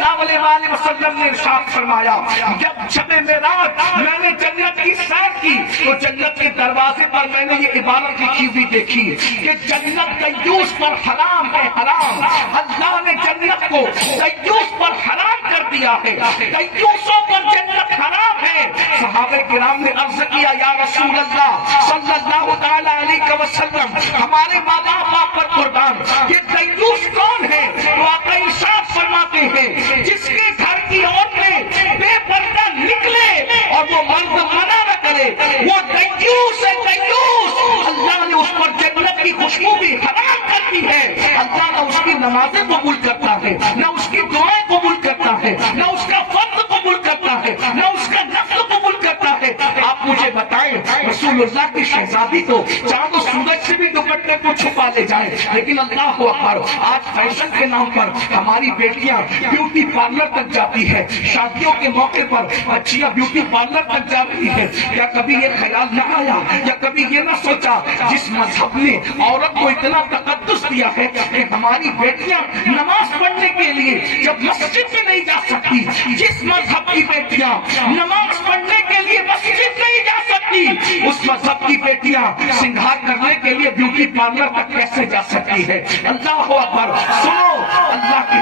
اللہ علیہ وسلم نے ارشاد فرمایا جب شب معراج میں نے جنت کی سیر کی تو جنت کے دروازے پر میں نے یہ عبارت لکھی ہوئی دیکھی کہ جنت دیوس پر حرام ہے، حرام۔ اللہ نے جنت کو دیوس پر حرام کر دیا ہے، دیوسوں پر جنت حرام ہے۔ صحابہ کرام نے عرض کیا یا رسول اللہ صلی اللہ تعالی علیہ وسلم ہمارے ماں باپ آپ پر قربان، یہ دیوس کون ہے؟ تو آقا ارشاد فرماتے ہیں جس کے گھر کی عورتیں بے پردہ نکلے اور وہ مرد منع نہ کرے وہ دیوس ہے، دیوس۔ اللہ نے اس پر جنت کی خوشبو بھی حرام کر دی ہے۔ اللہ نہ اس کی نمازیں قبول کرتا ہے، نہ اس کی دعائیں قبول کرتا ہے، نہ اس کا فرض قبول کرتا ہے، نہ اس کا نفل قبول کرتا ہے۔ آپ مجھے بتائیں رسول اللہ کی شہزادی تو چاند و سورج سے بھی دوپٹے کو چھپا لے جائے، لیکن اللہ اکبر آج فیشن کے نام پر ہماری بیٹیاں بیوٹی پارلر تک جاتی ہے، شادیوں کے موقع پر بچیاں بیوٹی پارلر تک جاتی ہے۔ کیا کبھی یہ خیال نہ آیا یا کبھی یہ نہ سوچا جس مذہب نے عورت کو اتنا تقدس دیا ہے کہ ہماری بیٹیاں نماز پڑھنے کے لیے جب مسجد میں نہیں جا سکتی، جس مذہب کی بیٹیاں نماز پڑھنے کے لیے مسجد نہیں جا سکتی، اس مذہب کی بیٹیاں سنگھار کرنے کے لیے بیوٹی پارلر تک کیسے جا سکتی ہے؟ اللہ اکبر۔ سنو اللہ کی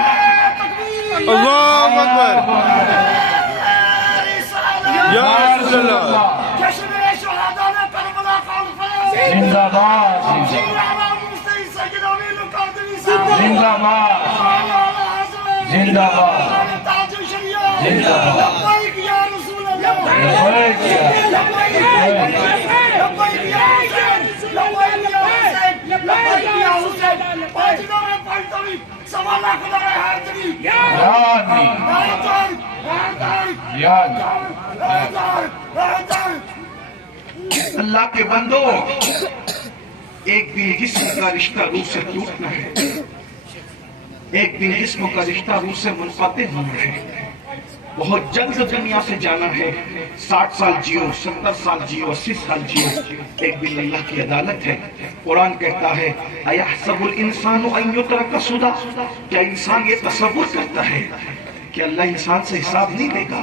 اللہ اکبر یا رسول اللہ زندہ باد، زندہ باد، زندہ باد، زندہ باد۔ اللہ کے بندو، ایک دن جسم کا رشتہ روح سے ٹوٹنا ہے، ایک دن جسم کا رشتہ روح سے منقطع ہونا ہے، بہت جلد دنیا سے جانا ہے۔ 60 سال جیو، 70 سال جیو، 80 سال جیو، ایک دن اللہ کی عدالت ہے۔ قرآن کہتا ہے اَيَحْسَبُ الْإِنسَانُ أَن يُتْرَكَ سُدًى، کیا انسان یہ تصور کرتا ہے کہ اللہ انسان سے حساب نہیں لے گا؟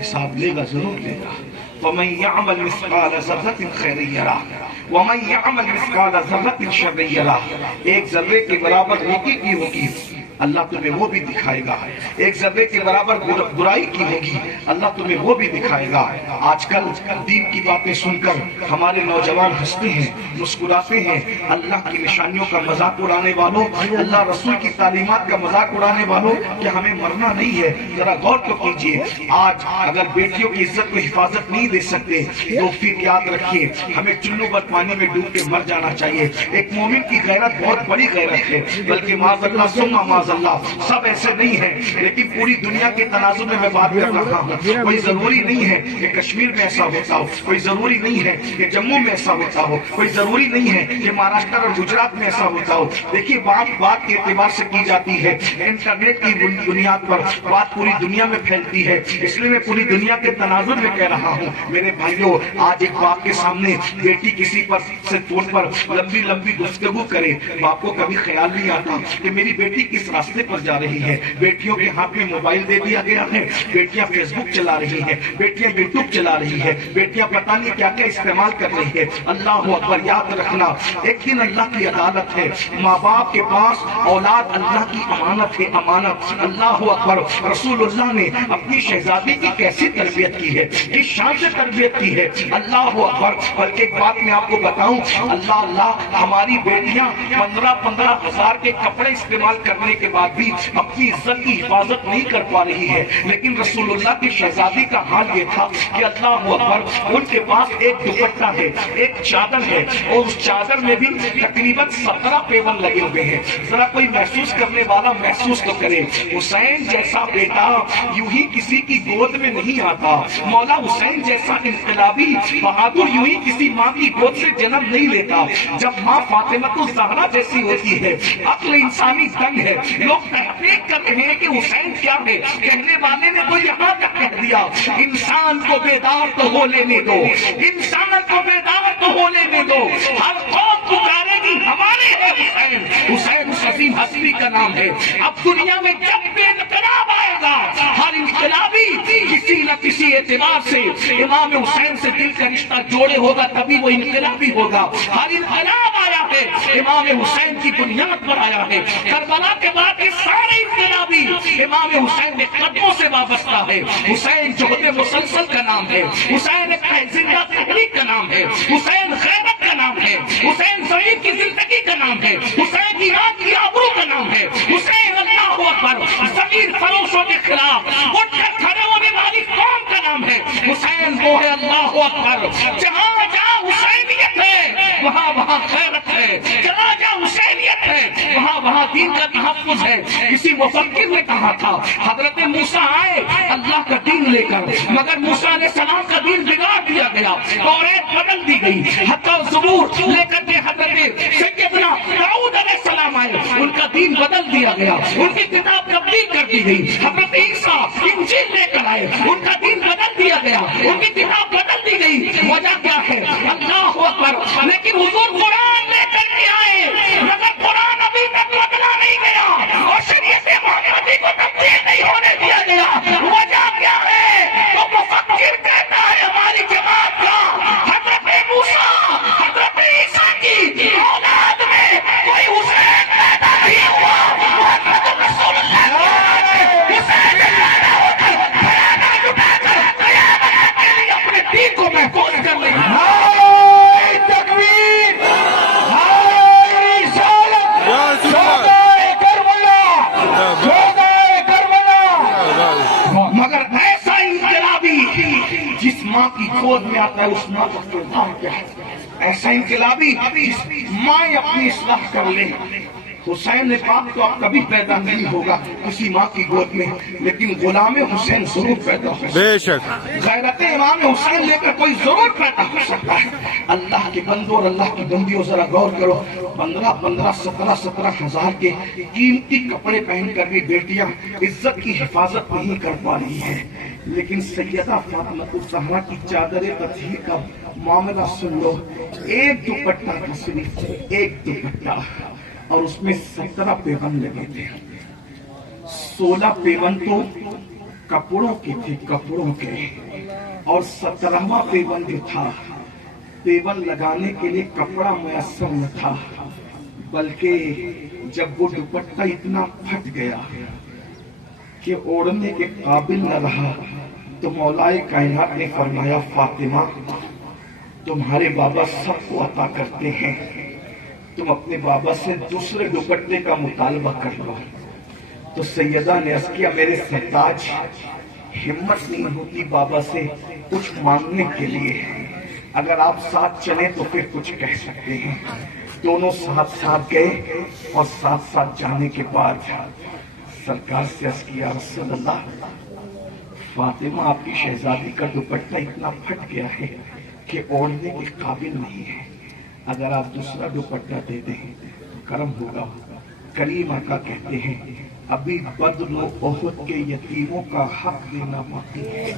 حساب لے گا، ضرور لے گا۔ وَمَن يَعْمَلْ مِثْقَالَ ذَرَّةٍ خَيْرًا يَرَهُ وَمَن يَعْمَلْ مِثْقَالَ ذَرَّةٍ شَرًّا يَرَهُ۔ ایک ذرے کے برابر نیکی کی ہوگی، اللہ تمہیں وہ بھی دکھائے گا۔ ایک ذرے کے برابر برائی کی ہوگی، اللہ تمہیں وہ بھی دکھائے گا۔ آج کل دین کی باتیں سن کر ہمارے نوجوان ہنستے ہیں، مسکراتے ہیں۔ اللہ کی نشانیوں کا مذاق اڑانے والوں، اللہ رسول کی تعلیمات کا مذاق اڑانے والوں، کہ ہمیں مرنا نہیں ہے، ذرا غور تو کیجئے۔ آج اگر بیٹیوں کی عزت کو حفاظت نہیں دے سکتے تو پھر یاد رکھیے ہمیں چلو بر پانی میں ڈوب کے مر جانا چاہیے۔ ایک مومن کی غیرت بہت بڑی غیرت ہے، بلکہ معاذ اللہ ثم معاذ اللہ سب ایسے نہیں ہیں، لیکن پوری دنیا کے تناظر میں بات کر رہا ہوں۔ کوئی ضروری نہیں ہے کہ کشمیر میں ایسا ہوتا ہو، کوئی ضروری نہیں ہے کہ جموں میں ایسا ہوتا ہو، کوئی ضروری نہیں ہے کہ مہاراشٹر اور گجرات میں ایسا ہوتا ہو۔ دیکھیے بات کے اعتبار سے کی جاتی ہے، انٹرنیٹ کی بنیاد پر بات پوری دنیا میں پھیلتی ہے، اس لیے میں پوری دنیا کے تناظر میں کہہ رہا ہوں۔ میرے بھائیوں، آج ایک باپ کے سامنے بیٹی کسی پر سے فون پر لمبی گفتگو کرے، باپ کو کبھی خیال نہیں آتا کہ میری بیٹی کس راستے پر جا رہی ہے۔ بیٹیوں کے ہاتھ میں موبائل دے دیا گیا ہے، بیٹیاں فیس بک چلا رہی ہیں، بیٹیاں یوٹیوب چلا رہی ہیں، بیٹیاں پتہ نہیں کیا کیا استعمال کر رہی ہے۔ اللہ اکبر، یاد رکھنا ایک دن اللہ کی عدالت ہے۔ ماں باپ کے پاس اولاد اللہ کی امانت ہے، امانت۔ اللہ اکبر، رسول اللہ نے اپنی شہزادی کی کیسی تربیت کی ہے، کس شان سے تربیت کی ہے۔ اللہ اکبر، بلکہ ایک بات میں آپ کو بتاؤں، اللہ ہماری بیٹیاں 15 ہزار کے کپڑے استعمال کرنے کے بعد بھی اپنی عزت کی حفاظت نہیں کر پا رہی ہے، لیکن رسول اللہ کی شہزادی کا حال یہ تھا کہ اللہ اکبر ان کے پاس ایک دوپٹہ ہے، ایک چادر ہے، اور اس چادر میں بھی تقریباً 17 پیون لگے ہوئے ہیں۔ ذرا کوئی محسوس کرنے والا محسوس تو کرے، حسین جیسا بیٹا یوں ہی کسی کی گود میں نہیں آتا، مولا حسین جیسا انقلابی بہادر یوں ہی کسی ماں کی گود سے جنم نہیں لیتا۔ جب ماں فاطمہ الزہرا جیسی ہوتی ہے، عقل انسانی دنگ ہے، لوگ تحقیق کر رہے ہیں کہ حسین کیا ہے، کہنے والے نے تو یہاں تک کہہ دیا انسان کو بیدار تو ہو لینے دو، انسان کو بیدار تو ہو لینے دو، ہر قوم پکارے گی ہمارے ہے حسین۔ حسین شفیع ہستی کا نام ہے۔ اب دنیا میں جب بھی انقلاب آئے گا اعتبار سے امام حسین سے دل کا رشتہ جوڑے ہوگا تبھی وہ انقلابی ہوگا. ہر انقلاب آیا ہے امام حسین کی بنیاد پر آیا ہے. کربلا کے بعد یہ سارے انقلابی امام حسین کے قدموں سے وابستہ ہے. حسین جوہد مسلسل کا نام ہے. حسین ایک زندہ تحریک کا نام ہے. حسین غیرت کا نام ہے. حسین ضعیف کی زندگی کا نام ہے. حسین ایران کی آبرو کا نام ہے. حسین اللہ اکبر ضمیر فروشوں کے خلاف اٹھ کر کھڑے ہونے والی قوم کا نام ہے. حسین وہ ہے اللہ اکبر. جہاں جہاں حسینیت ہے وہاں وہاں غیرت ہے. جہاں جہاں حسینیت ہے وہاں وہاں دین کا تحفظ ہے. کسی مفکر نے کہا تھا حضرت موسیٰ آئے اللہ کا دین لے کر مگر موسیٰ علیہ السلام کا دین بگاڑ دیا گیا. توریت بدل دی گئی. حتی زبور لے کر کے حضرت سیدنا داؤد علیہ السلام آئے ان کا دین بدل دیا گیا. ان کی کتاب تبدیل کر دی گئی. حضرت عیسیٰ انجیل لے کر آئے ان کا دین بدل دیا گیا. ان کی کتاب بدل دی گئی. وجہ کیا ہے؟ اللہ اکبر. لیکن حضور قرآن لے کر کے آئے مگر قرآن ابھی تک بدلا نہیں گیا اور شریعت محمدی کو تبدیل نہیں ہونے دیا گیا. وجہ کیا ہے؟ تو مفکر کہتا ہے ہماری جماعت کا حضرت موسیٰ حضرت عیسیٰ کی اولاد میں کوئی حسین پیدا نہیں ہوا. محمد رسول اللہ حسین پیدا ہو کر کھانا لٹا کر قیامت کے لیے اپنے دین کو محفوظ کر لیں. تکبیر ہائے رسالت یا رسول اللہ. شہدائے کربلا شہدائے کربلا. مگر ایسا انقلابی جس ماں کی گود میں آتا ہے اس ماں کا کردار کیا ہے؟ ایسا انقلابی ماں اپنی اصلاح کر لے. حسین نے کہا تو اب کبھی پیدا نہیں ہوگا کسی ماں کی گود میں لیکن غلام حسین ضرور پیدا ہو سکتا ہے. بے شک. غیرت امام حسین لے کر کوئی ضرور پیدا ہو سکتا ہے. اللہ کے بندوں اور اللہ کی بندیوں ذرا غور کرو. 15 17 ہزار کے قیمتی کپڑے پہن کر بھی بیٹیاں عزت کی حفاظت نہیں کر پا رہی ہیں. لیکن سیدہ فاطمہ الزہرا کی چادر تطہیر کا معاملہ سن لو. ایک دوپٹہ تھا صرف ایک دوپٹہ اور اس میں 17 پیون لگے تھے. 16 پیون تو کپڑوں کے تھے کپڑوں کے اور 17واں پیون جو تھا پیون لگانے کے لیے کپڑا میسر نہ تھا بلکہ جب وہ دوپٹہ اتنا پھٹ گیا کہ اوڑھنے کے قابل نہ رہا تو مولا کائنات نے فرمایا فاطمہ تمہارے بابا سب کو عطا کرتے ہیں تم اپنے بابا سے دوسرے دوپٹے کا مطالبہ کر لو. تو سیدہ نے عرض کیا میرے سرتاج ہمت نہیں ہوتی بابا سے کچھ مانگنے کے لیے. اگر آپ ساتھ چلیں تو پھر کچھ کہہ سکتے ہیں. دونوں ساتھ ساتھ گئے اور ساتھ ساتھ جانے کے بعد سرکار سے عرض کیا رسول اللہ فاطمہ آپ کی شہزادی کا دوپٹہ اتنا پھٹ گیا ہے کہ اوڑھنے کے قابل نہیں ہے. اگر آپ دوسرا دوپٹہ دے دیں تو کرم ہوگا. کریم آقا کہتے ہیں ابھی بدر و احد کے یتیموں کا حق دینا باقی ہے.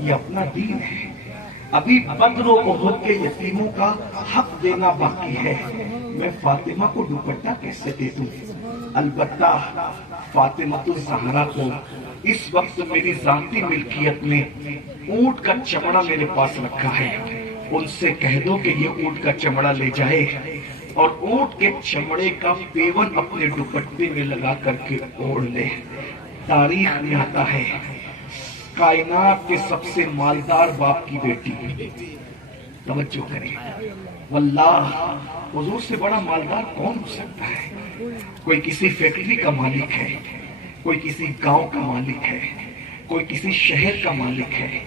یہ اپنا دین ہے. ابھی بدر و احد کے یتیموں کا حق دینا باقی ہے. میں فاطمہ کو دوپٹہ کیسے دے دوں؟ البتہ فاطمہ الزہرا کو اس وقت میری ذاتی ملکیت میں اونٹ کا چمڑا میرے پاس رکھا ہے. ان سے کہہ دو کہ یہ اونٹ کا چمڑا لے جائے اور اونٹ کے چمڑے کا پیون اپنے دوپٹے میں لگا کر کے اوڑھ لے. تاریخ میں آتا ہے کائنات کے سب سے مالدار باپ کی بیٹی. توجہ کریں واللہ حضور سے بڑا مالدار کون ہو سکتا ہے؟ کوئی کسی فیکٹری کا مالک ہے, کوئی کسی گاؤں کا مالک ہے, کوئی کسی شہر کا مالک ہے,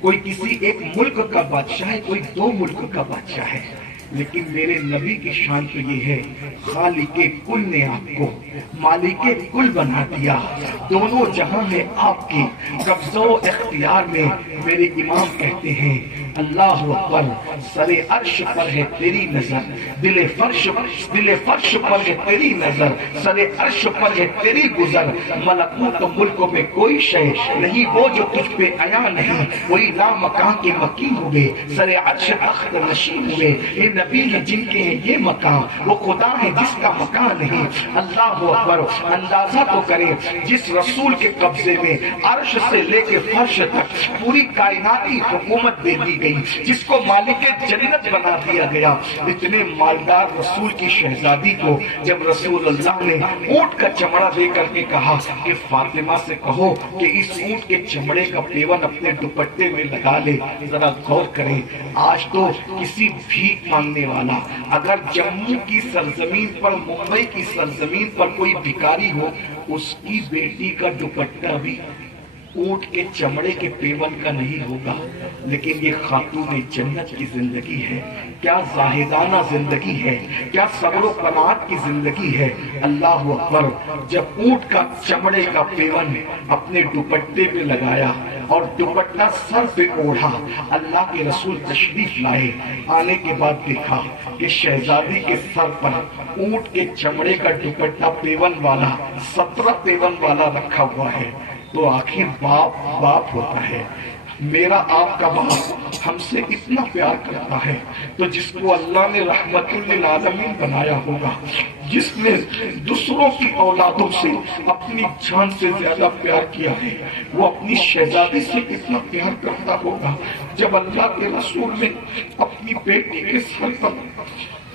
کوئی کسی ایک ملک کا بادشاہ ہے, کوئی 2 ملک کا بادشاہ ہے. لیکن میرے نبی کی شان تو یہ ہے خالق کل نے آپ کو مالک کل بنا دیا. دونوں جہاں میں آپ کی قبضہ و اختیار میں. میرے امام کہتے ہیں اللہ اکبر سر عرش پر ہے تیری نظر, دل فرش پر ہے تیری نظر, سر عرش پر ہے تیری گزر. ملکوت و ملکوں میں کوئی شے نہیں وہ جو تجھ پہ آیا نہیں, وہی لا مکان کے مکین ہوئے, سر عرش تخت نشین ہوئے. ان نبی ہیں جن کے ہیں یہ مقام، وہ خدا ہے جس کا مکان نہیں۔ اللہ اکبر، اندازہ تو کریں جس رسول کے قبضے میں عرش سے لے کے فرش تک پوری کائناتی حکومت دے دی گئی، جس کو مالک جنت بنا دیا گیا، اتنے مالدار رسول کی شہزادی کو جب رسول اللہ نے اونٹ کا چمڑا دے کر کے کہا کہ فاطمہ سے کہو کہ اس اونٹ کے چمڑے کا پیون اپنے دوپٹے میں لگا لے، ذرا غور کریں، آج تو کسی بھیک مانگنے والا اگر جموں کی سرزمین پر، ممبئی کی سرزمین پر کوئی بھکاری ہو، اس کی بیٹی کا دوپٹہ بھی اونٹ کے چمڑے کے پیون کا نہیں ہوگا۔ لیکن یہ خاتون جنت کی زندگی ہے، کیا زاہدانہ زندگی ہے، کیا صبر و قناعت کی زندگی ہے۔ اللہ اکبر، جب اونٹ کا چمڑے کا پیون اپنے دوپٹے پہ لگایا اور دوپٹہ سر پہ اوڑھا، اللہ کے رسول تشریف لائے، آنے کے بعد دیکھا کہ شہزادی کے سر پر اونٹ کے چمڑے کا دوپٹہ پیون والا، 17 پیون والا رکھا ہوا ہے۔ تو آخر باپ باپ ہوتا ہے۔ میرا آپ کا باپ ہم سے اتنا پیار کرتا ہے تو جس کو اللہ نے رحمت للعالمین بنایا ہوگا، جس نے دوسروں کی اولادوں سے اپنی جان سے زیادہ پیار کیا ہے، وہ اپنی شہزادی سے کتنا پیار کرتا ہوگا۔ جب اللہ کے رسول نے اپنی بیٹی کے سر پر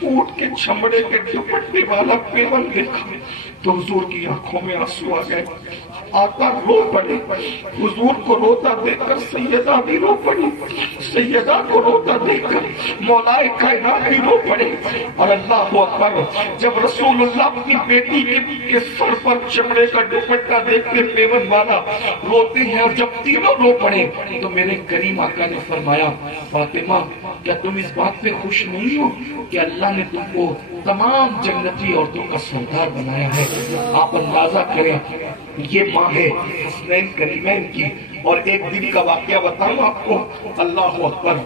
اونٹ کے چمڑے کے دوپٹے والا پیون دیکھا تو حضور کی آنکھوں میں آنسو آ گئے، آقا رو پڑے۔ حضور کو روتا دیکھ کر سیدہ بھی رو پڑی، سیدہ کو روتا دیکھ کر مولائے کائنات بھی رو پڑے۔ اور اللہ اکبر، جب رسول اللہ اپنی بیٹی کے سر پر چمڑے کا دوپٹہ دیکھ کے پیون والا روتے ہیں، اور جب تینوں رو پڑے تو میرے کریم آقا نے فرمایا، فاطمہ کیا تم اس بات پہ خوش نہیں ہو کہ اللہ نے تم کو تمام جنتی عورتوں کا سردار بنایا ہے؟ آپ اندازہ کریں، یہ ماں ہے حسنین کریمین کی، اور ایک دن کا واقعہ بتاؤں آپ کو، اللہ اکبر،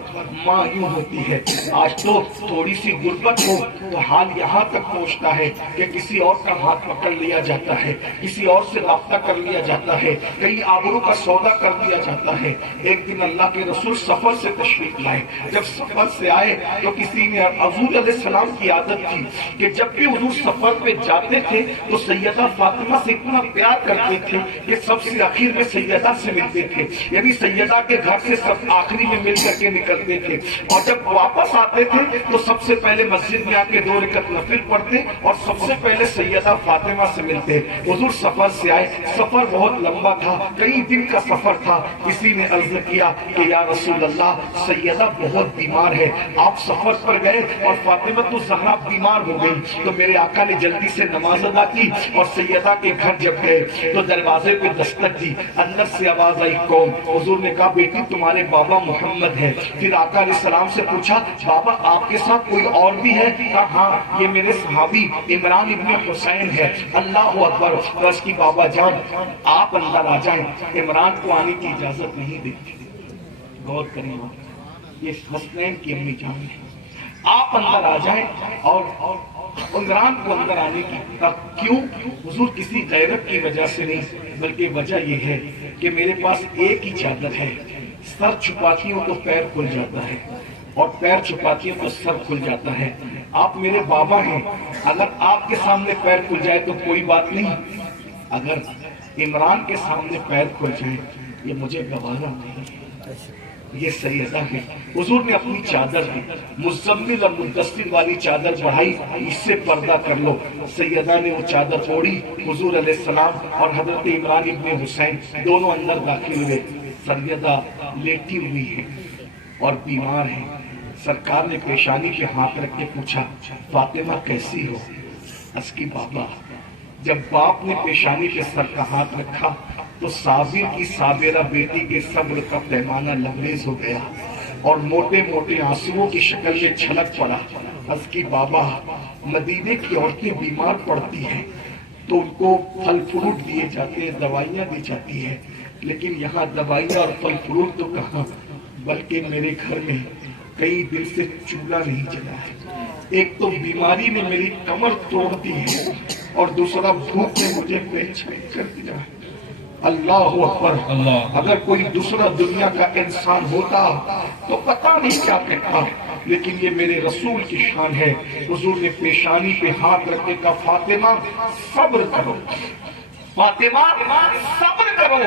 ماں یوں ہوتی ہے۔ آج تو تھوڑی سی غربت ہو تو حال یہاں تک پہنچتا ہے کہ کسی اور کا ہاتھ پکڑ لیا جاتا ہے، کسی اور سے رابطہ کر لیا جاتا ہے، کئی آبروں کا سودا کر دیا جاتا ہے۔ ایک دن اللہ کے رسول سفر سے تشریف لائے، جب سفر سے آئے تو کسی نے، حضور علیہ السلام کی عادت تھی کہ جب بھی حضور سفر پہ جاتے تھے تو سیدہ فاطمہ سے اتنا پیار کرتے تھے کہ سب سے آخر میں سیدہ سے ملتے تھے، یعنی سیدہ کے گھر سے سب آخری میں مل کر کے نکلتے تھے، اور جب واپس آتے تھے تو سب سے پہلے مسجد میں آ کے 2 رکعت نفل پڑھتے اور سب سے پہلے سیدہ فاطمہ سے ملتے۔ حضور سفر سے آئے، سفر بہت لمبا تھا، کئی دن کا سفر تھا۔ کسی نے عرض کیا کہ یا رسول اللہ، سیدہ بہت بیمار ہے، آپ سفر پر گئے اور فاطمہ تو زہرا بیمار ہو گئی۔ تو میرے آقا نے جلدی سے نماز ادا کی اور سیدہ کے گھر جب گئے تو دروازے پہ دستک دی، اندر سے آواز آئی، کون؟ حضور نے کہا، بیٹی تمہارے بابا محمد ہے۔ پھر آقا علیہ السلام سے پوچھا، بابا آپ کے ساتھ کوئی اور بھی ہے؟ کہا ہاں، یہ میرے صحابی عمران ابن حسین ہے۔ اللہ اکبر، بس کی بابا جان آپ اندر آ جائیں، عمران کو آنے کی اجازت نہیں دیتی۔ غور کریں، یہ حسنین کی امی جان ہے، آپ اندر آ جائیں اور عمران کو اندر آنے کی۔ کیوں؟ حضور کسی غیرت کی وجہ سے نہیں، بلکہ وجہ یہ ہے کہ میرے پاس ایک ہی چادر ہے، سر چھپاتی ہوں تو پیر کھل جاتا ہے اور پیر چھپاتی ہوں تو سر کھل جاتا ہے۔ آپ میرے بابا ہیں، اگر آپ کے سامنے پیر کھل جائے تو کوئی بات نہیں، اگر عمران کے سامنے پیر کھل جائے یہ مجھے گوارا نہیں۔ یہ سیدہ ہے۔ حضور نے اپنی چادر دی، مزمل اور مدثر والی چادر بڑھائی، اس سے پردہ کر لو۔ سیدہ نے وہ چادر اوڑھی، حضور علیہ السلام اور حضرت عمران ابن حسین دونوں اندر داخل ہوئے۔ سیدہ لیٹی ہوئی ہے اور بیمار ہے۔ سرکار نے پیشانی پہ ہاتھ رکھ کے پوچھا، فاطمہ کیسی ہو؟ اس کی بابا۔ جب باپ نے پیشانی پہ سر کا ہاتھ رکھا تو صابر کی صابرہ بیٹی کے صبر کا پیمانہ لبریز ہو گیا اور موٹے موٹے آنسوؤں کی شکل میں چھلک پڑا۔ اس کی بابا، مدینے کی عورتیں بیمار پڑتی ہیں تو ان کو پھل فروٹ دیے جاتے ہیں، دوائیاں دی جاتی ہیں، لیکن یہاں دوائیاں اور پھل فروٹ تو کہاں، بلکہ میرے گھر میں کئی دن سے چولہا نہیں جلا ہے۔ ایک تو بیماری نے میری کمر توڑ دی ہے اور دوسرا بھوک نے مجھے بے چین کر دیا ہے۔ اللہ اکبر. اگر کوئی دوسرا دنیا کا انسان ہوتا تو پتہ نہیں کیا کہتا، لیکن یہ میرے رسول کی شان ہے. حضور نے پیشانی پہ ہاتھ رکھے کہا فاطمہ صبر کرو، فاطمہ صبر کرو.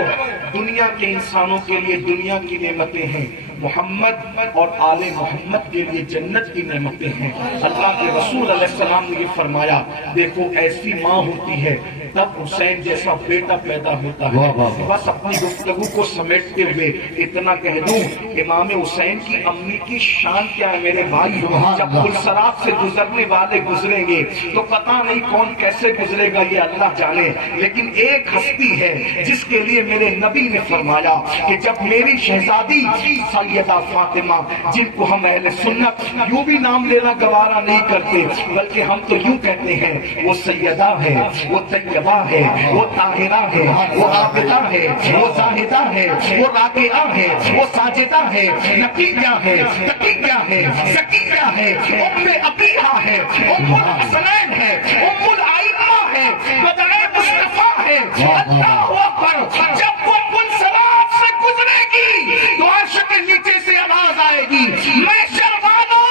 دنیا کے انسانوں کے لیے دنیا کی نعمتیں ہیں، محمد اور آل محمد کے لیے جنت کی نعمتیں ہیں. اللہ کے رسول علیہ السلام نے یہ فرمایا، دیکھو ایسی ماں ہوتی ہے تب حسین جیسا بیٹا پیدا ہوتا ہے. بس اپنی گفتگو کو سمیٹتے ہوئے اتنا کہہ دوں، امام حسین کی امی کی شان کیا ہے میرے بھائی. جب پلسرات سے گزرنے والے گزریں گے تو پتہ نہیں کون کیسے گزرے گا یہ اللہ جانے، لیکن ایک ہستی ہے جس کے لیے میرے نبی نے فرمایا کہ جب میری شہزادی سیدہ فاطمہ، جن کو ہم اہل سنت یوں بھی نام لینا گوارا نہیں کرتے بلکہ ہم تو یوں کہتے ہیں وہ سیدہ ہے، وہ طیبہ ہے، وہ طاہرہ ہے، وہ عابدہ ہے، وہ زاہدہ ہے، وہ راکعہ ہے، وہ ساجدہ ہے، نقیہ ہے، تقیہ ہے، زکیہ ہے، ام عطیہ ہے، ام الحسنین ہے، ام الائمہ ہے، بدائع مصطفیٰ ہے. اللہ اکبر. جب وہ پلسرات سے گزرے گی تو عرش کے نیچے سے آواز آئے گی، میں شرمانو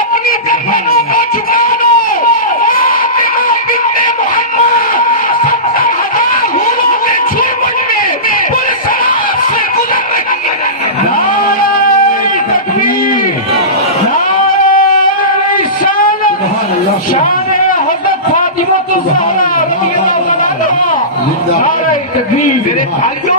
اپنی گردنوں کو جھکا دو، فاطمہ بنت محمد 70,000 حوروں کے جھومٹ میں پلسرات سے گزر رہی ہے. نعرہ تکبیر، نعرہ رسالت، شان حضرت فاطمہ الزہرا رضی اللہ عنہا. نعرہ تکبیر. میرے بھائیوں،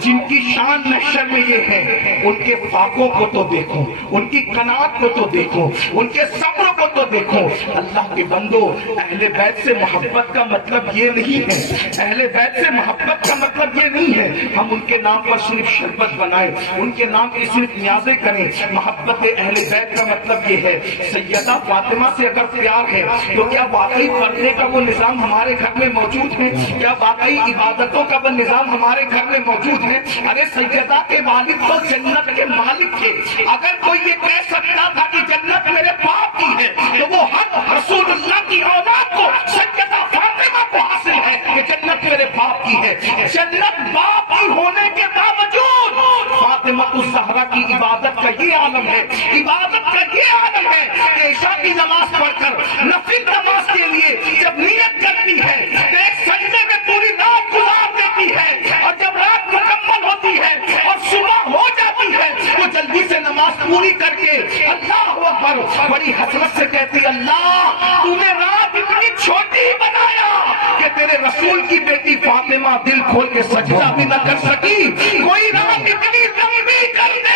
جن کی شان نشر میں یہ ہے ان کے فاقوں کو تو دیکھو، ان کی قناعت کو تو دیکھو، ان کے صبر کو تو دیکھو. اللہ کے بندو، اہل بیت سے محبت کا مطلب یہ نہیں ہے، اہل بیت سے محبت کا مطلب یہ نہیں ہے ہم ان کے نام پر صرف شربت بنائیں، ان کے نام کی صرف نیازیں کریں. محبت اہل بیت کا مطلب یہ ہے سیدہ فاطمہ سے اگر پیار ہے تو کیا واقعی پردے کا وہ نظام ہمارے گھر میں موجود ہے؟ کیا واقعی عبادتوں کا وہ نظام ہمارے گھر میں موجود ہے؟ ارے سیدہ کے والد تو جنت کے مالک تھے. اگر کوئی یہ کہہ سکتا تھا کہ جنت میرے باپ کی ہے تو وہ حق رسول اللہ کی اولاد کو سیدہ فاطمہ کو حاصل ہے کہ جنت میرے باپ کی ہے. جنت باپ کی ہونے کے باوجود فاطمہ الزہرا کی عبادت کا یہ عالم ہے، عبادت کا یہ عالم ہے کہ عشاء کی نماز پڑھ کر نفل نماز کے لیے جب نیت کرتی ہے تو ایک سجدے میں پوری رات گزار دیتی ہے، اور جب رات مکمل ہوتی ہے اور صبح ہو جاتی ہے تو جلدی سے نماز پوری کر کے اللہ اکبر بڑی حسرت سے کہتی ہے، اللہ تو نے رات اتنی چھوٹی بنایا کہ تیرے رسول کی بیٹی فاطمہ دل کھول کے سجدہ بھی نہ کر سکی، کوئی رات اتنی لمبی کر دے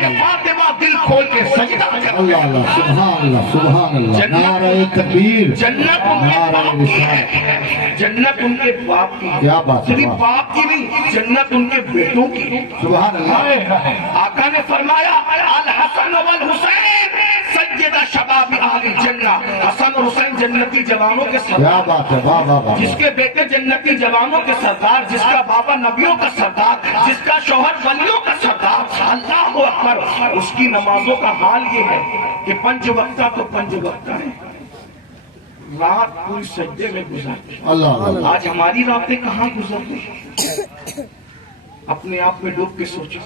کہ فاطمہ دل کھول کے سجدہ کر. اللہ اللہ، سبحان اللہ، سبحان اللہ. نعرہ تکبیر، جنت ان کے باپ کی ہے، جنت ان کے باپ کی، کیا بات ہے، صرف باپ کی نہیں، جنت ان کے بیٹوں کی. سبحان اللہ. آقا نے فرمایا الحسن والحسین سیدہ شباب اہل الجنہ. حسن اور حسین جنتی جوانوں کے کیا سردار، بات ہے، واہ واہ واہ. جس کے بیٹے جنتی جوانوں کے سردار، جس کا بابا نبیوں کا سردار، جس کا شوہر ولیوں کا سردار. اللہ اکبر. اس کی نمازوں کا حال یہ ہے کہ 5 وقتہ تو 5 وقتہ ہے، رات پوری سجدے میں گزارتی. اللہ اللہ. آج ہماری راتیں کہاں گزرتی؟ اپنے آپ میں ڈوب کے سوچو.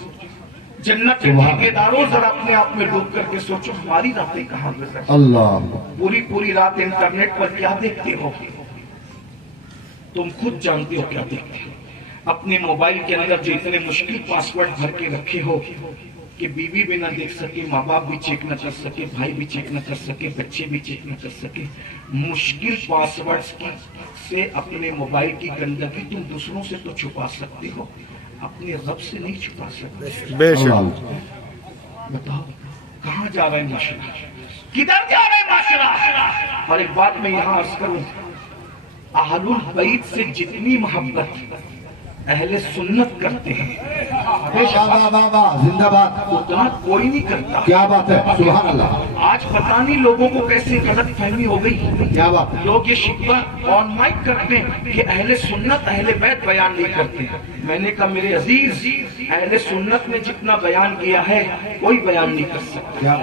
جنت کے ٹھیکیداروں ذرا اپنے آپ میں ڈوب کر کے سوچو ہماری راتیں کہاں گزرتی. اللہ. پوری رات انٹرنیٹ پر کیا دیکھتے ہو؟ تم خود جانتے ہو کیا دیکھتے ہو. اپنے موبائل کے اندر جو اتنے مشکل پاسورڈ بھر کے رکھے ہو کہ بیوی بھی نہ دیکھ سکے، ماں باپ بھی چیک نہ کر سکے، بھائی بھی چیک نہ کر سکے، بچے بھی چیک نہ کر سکے. مشکل پاسورڈ سے اپنے موبائل کی گندگی تم دوسروں سے تو چھپا سکتے ہو، اپنے رب سے نہیں چھپا سکتے. بے شک. بتاؤ کہاں جا رہا ہے معاشرہ، کدھر جا رہا ہے معاشرہ. اور ایک بات میں یہاں عرض کروں، اہل البیت سے جتنی محبت اہل سنت کرتے ہیں زندہ باد اتنا کوئی نہیں کرتا. کیا بات ہے، سبحان اللہ. آج پتہ نہیں لوگوں کو کیسے غلط فہمی ہو گئی. کیا بات ہے. لوگ یہ شکوہ آن مائک کرتے ہیں کہ اہل سنت اہل بیت بیان نہیں کرتے. میں نے کہا میرے عزیز، اہل سنت نے جتنا بیان کیا ہے کوئی بیان نہیں کر سکتا.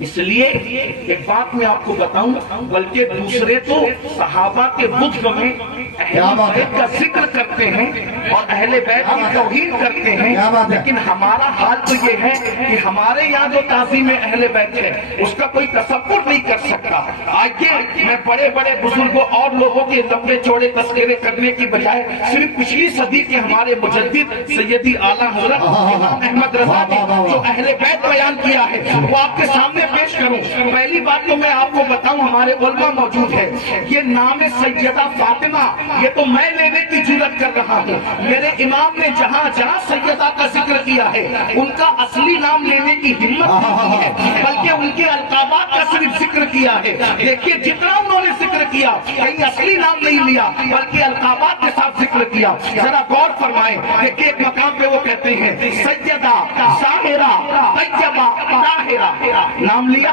اس لیے ایک بات میں آپ کو بتاؤں، بلکہ دوسرے تو صحابہ کے بغض میں اہل بیت کا ذکر کرتے ہیں اور اہل بیت کی توہین کرتے ہیں، لیکن ہمارا حال تو یہ ہے کہ ہمارے یہاں جو تعظیم اہل بیت ہے اس کا کوئی تصور نہیں کر سکتا۔ آئیے میں بڑے بڑے بزرگوں اور لوگوں کے لمبے چوڑے تذکرے کرنے کی بجائے صرف پچھلی صدی کے ہمارے مجدد سیدی اعلیٰ حضرت امام احمد رضا نے جو اہل بیت بیان کیا ہے وہ آپ کے سامنے پیش کروں۔ پہلی بات تو میں آپ کو بتاؤں، ہمارے علماء موجود ہے، یہ نام سیدہ فاطمہ یہ تو میں لینے کی جرات کر رہا ہوں، میرے امام نے جہاں جہاں سیدہ کا ذکر کیا ہے ان کا اصلی نام لینے کی ہمت نہیں ہے، بلکہ ان کے القابات کا صرف ذکر کیا ہے۔ دیکھیے جتنا انہوں نے ذکر کیا کہیں اصلی نام نہیں لیا بلکہ القابات کے ساتھ ذکر کیا۔ ذرا غور فرمائیں، دیکھیے ایک مقام پہ وہ کہتے ہیں سیدہ ظاہرہ طیبہ طاہرہ، نام لیا؟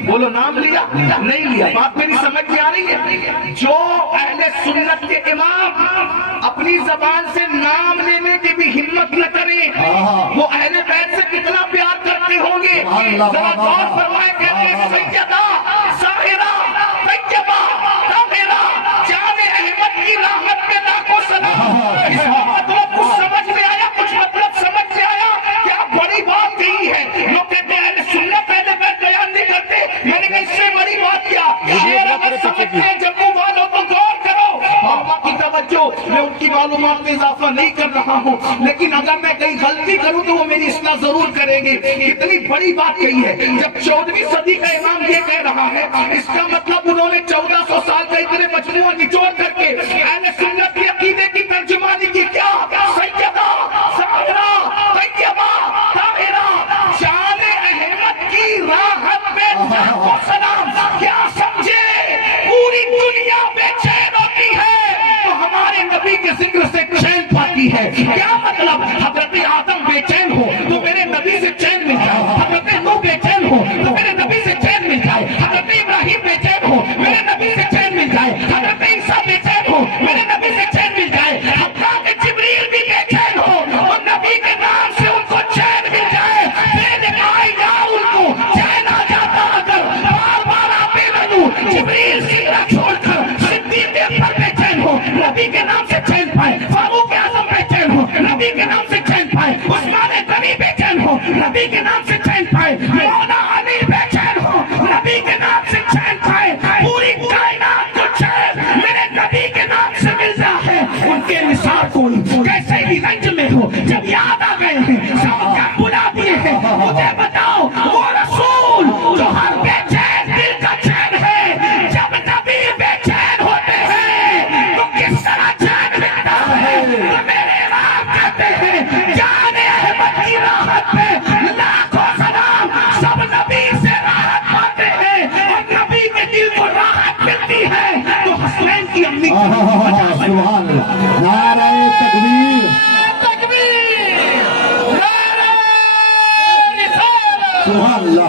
بولو نام لیا؟ نہیں لیا۔ بات میری سمجھ میں آ رہی ہے؟ جو اہل سنت کے امام اپنی زبان سے نام لینے کی بھی ہمت نہ کریں وہ اہل بیت سے کتنا پیار کرتے ہوں گے۔ ذرا غور فرمائیں، کہتے ہیں سیدہ ظاہرہ طیبہ طاہرہ، جان احمد کی راحت پہ لاکھوں سلام۔ اس کا مطلب کچھ سمجھ میں آیا؟ کچھ مطلب سمجھ میں آیا؟ کیا بڑی بات کہی ہے؟ لوگ کہتے ہیں اہل سنت اہل بیت بیان نہیں کرتے، میں نے کہا اس سے بڑی بات کیا؟ شیر اگر سمجھتے ہیں جموں والوں تو غور کرو۔ بابا کی توجہ، میں ان کی معلومات میں اضافہ نہیں کر رہا ہوں، لیکن اگر میں کہیں غلطی کروں تو وہ میری اصلاح ضرور کریں گے۔ اتنی بڑی بات کہی ہے، جب 14ویں صدی کا امام یہ کہہ رہا ہے اس کا مطلب انہوں نے 1400 سال کا اتنے مجموعہ نچوڑ کر کے اہل سنت کے عقیدے کی ترجمانی کی۔ کیا؟ سیدہ ظاہرہ طیبہ طاہرہ، جان احمد کی راحت پہ لاکھوں سلام۔ کیا سمجھے؟ پوری دنیا بے چین ہوتی ہے تو ہمارے نبی کے ذکر سے چین پاتی ہے۔ کیا مطلب؟ حضرت آدم بے چین ہو تو میرے نبی سے چین مل جائے، حضرت نوح بے چین ہو تو میرے نبی سے چین مل جائے، حضرت ابراہیم بے چین ہو میرے نبی سے چین مل جائے، حضرت عیسیٰ بے چین ہو میرے نبی سے چین مل جائے، حتیٰ کہ جبریل بھی بے چین ہو اور نبی کے نام سے ان کو چین مل جائے۔ بے آئی یار ان کو چین آ جاتا اگر بار بار آتے رہو۔ جبریل سیدھا چھوڑ کر صدیق اکبر بے چین ہو، نبی کے نام سے چین پائے، فاروق اعظم بے چین ہو، نبی کے نام سے چین پائے، عثمان غنی بے چین ہو، نبی کے نام سے چین پائے، مولا علی بے چین ہو، نبی کے نام سے چین پائے۔ پوری کائنات کو چین میرے نبی کے نام سے ملتا ہے۔ ان کے نثار کو کیسے بھی رنج میں ہو جب یاد آ گئے ہیں سب کا بلا دیے ہیں، مجھے بتاؤ وہ رسول جو ہر بے چین دل کا چین ہے، جب نبی بے چین ہوتے ہیں تو کس طرح چین ملتا ہے؟ تو میرے امام کہتے ہیں جان احمد کی راحت پہ لاکھوں سلام۔ سب نبی سے راحت پاتے ہیں اور نبی کے دل کو راحت ملتی ہے تو حسنین کی امی سبحان اللہ، نعرہ تکبیر، سبحان اللہ،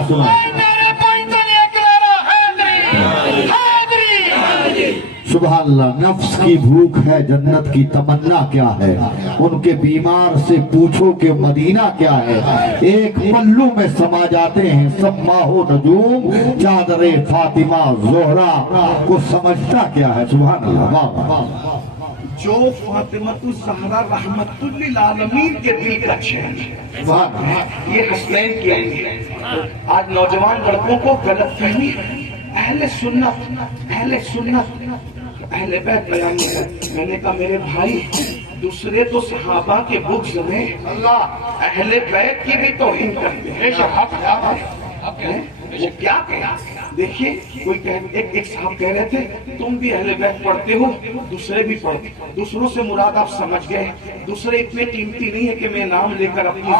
سبحان اللہ۔ نفس کی بھوک ہے، جنت کی تمنا کیا ہے؟ ان کے بیمار سے پوچھو کہ مدینہ کیا ہے؟ ایک پلو میں سما جاتے ہیں سب ماہ و نجوم، چادر فاطمہ زہرا کو سمجھتا کیا ہے؟ سبحان اللہ، واہ واہ۔ جو فاطمہ الزہرا رحمت للعالمین کے دل کا چین ہے، یہ حسنین کی امی ہے۔ آج نوجوان لڑکوں کو غلط فہمی ہے، اہل سنت اہل بیت بیان نہیں کرتے۔ میں نے کہا میرے بھائی دوسرے تو صحابہ کے بغض میں اہل بیت کی بھی توہین کرتے ہیں۔ وہ کیا کہا؟ دیکھیے کوئی ایک صاحب کہہ رہے تھے تم بھی اہل بیت پڑھتے ہو، دوسرے بھی پڑھتے، دوسروں سے مراد آپ سمجھ گئے، دوسرے اتنے قیمتی نہیں ہے کہ میں نام لے کر اپنی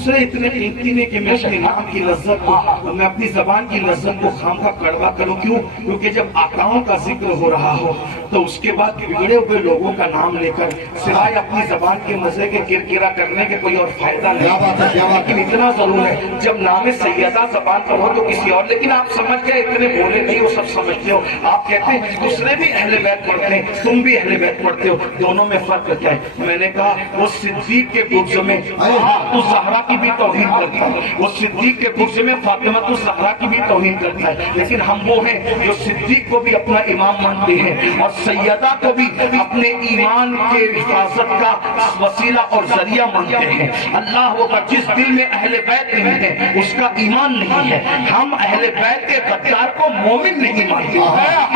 دوسرے اتنے قیمتی نے کہ میں اپنے نام کی لذت کو، میں اپنی زبان کی لذت کو خامخواہ کڑوا کروں. کیوں؟ کیونکہ جب آقاؤں کا ذکر ہو رہا ہو تو اس کے بعد بگڑے ہوئے لوگوں کا نام لے کر سوائے اپنی زبان کے مزے کے کرکرا کرنے کے کوئی اور فائدہ نہیں. لیکن اتنا ضرور ہے جب نام سیدہ زبان پر ہو تو کسی اور. لیکن آپ سمجھ گئے اتنے بولے نہیں، وہ سب سمجھتے ہو. آپ کہتے ہیں دوسرے بھی اہل بیت پڑھتے ہیں، تم بھی اہل بیت پڑھتے ہو، دونوں میں فرق کیا ہے؟ میں نے کہا وہ صدیق کے بغض میں الزہرا کی بھی توہین کرتا ہے، وہ صدیق کے بغض میں فاطمہ الزہرا کی بھی توہین کرتا ہے. لیکن ہم وہ ہیں جو صدیق کو بھی اپنا امام مانتے ہیں اور سیدہ کو بھی اپنے ایمان کے حفاظت کا وسیلہ اور ذریعہ مانتے ہیں. اللہ اکبر. جس دل میں اہل بیت نہیں ہے اس کا ایمان نہیں ہے. ہم اہل بیت کے غدار کو مومن نہیں مانتے.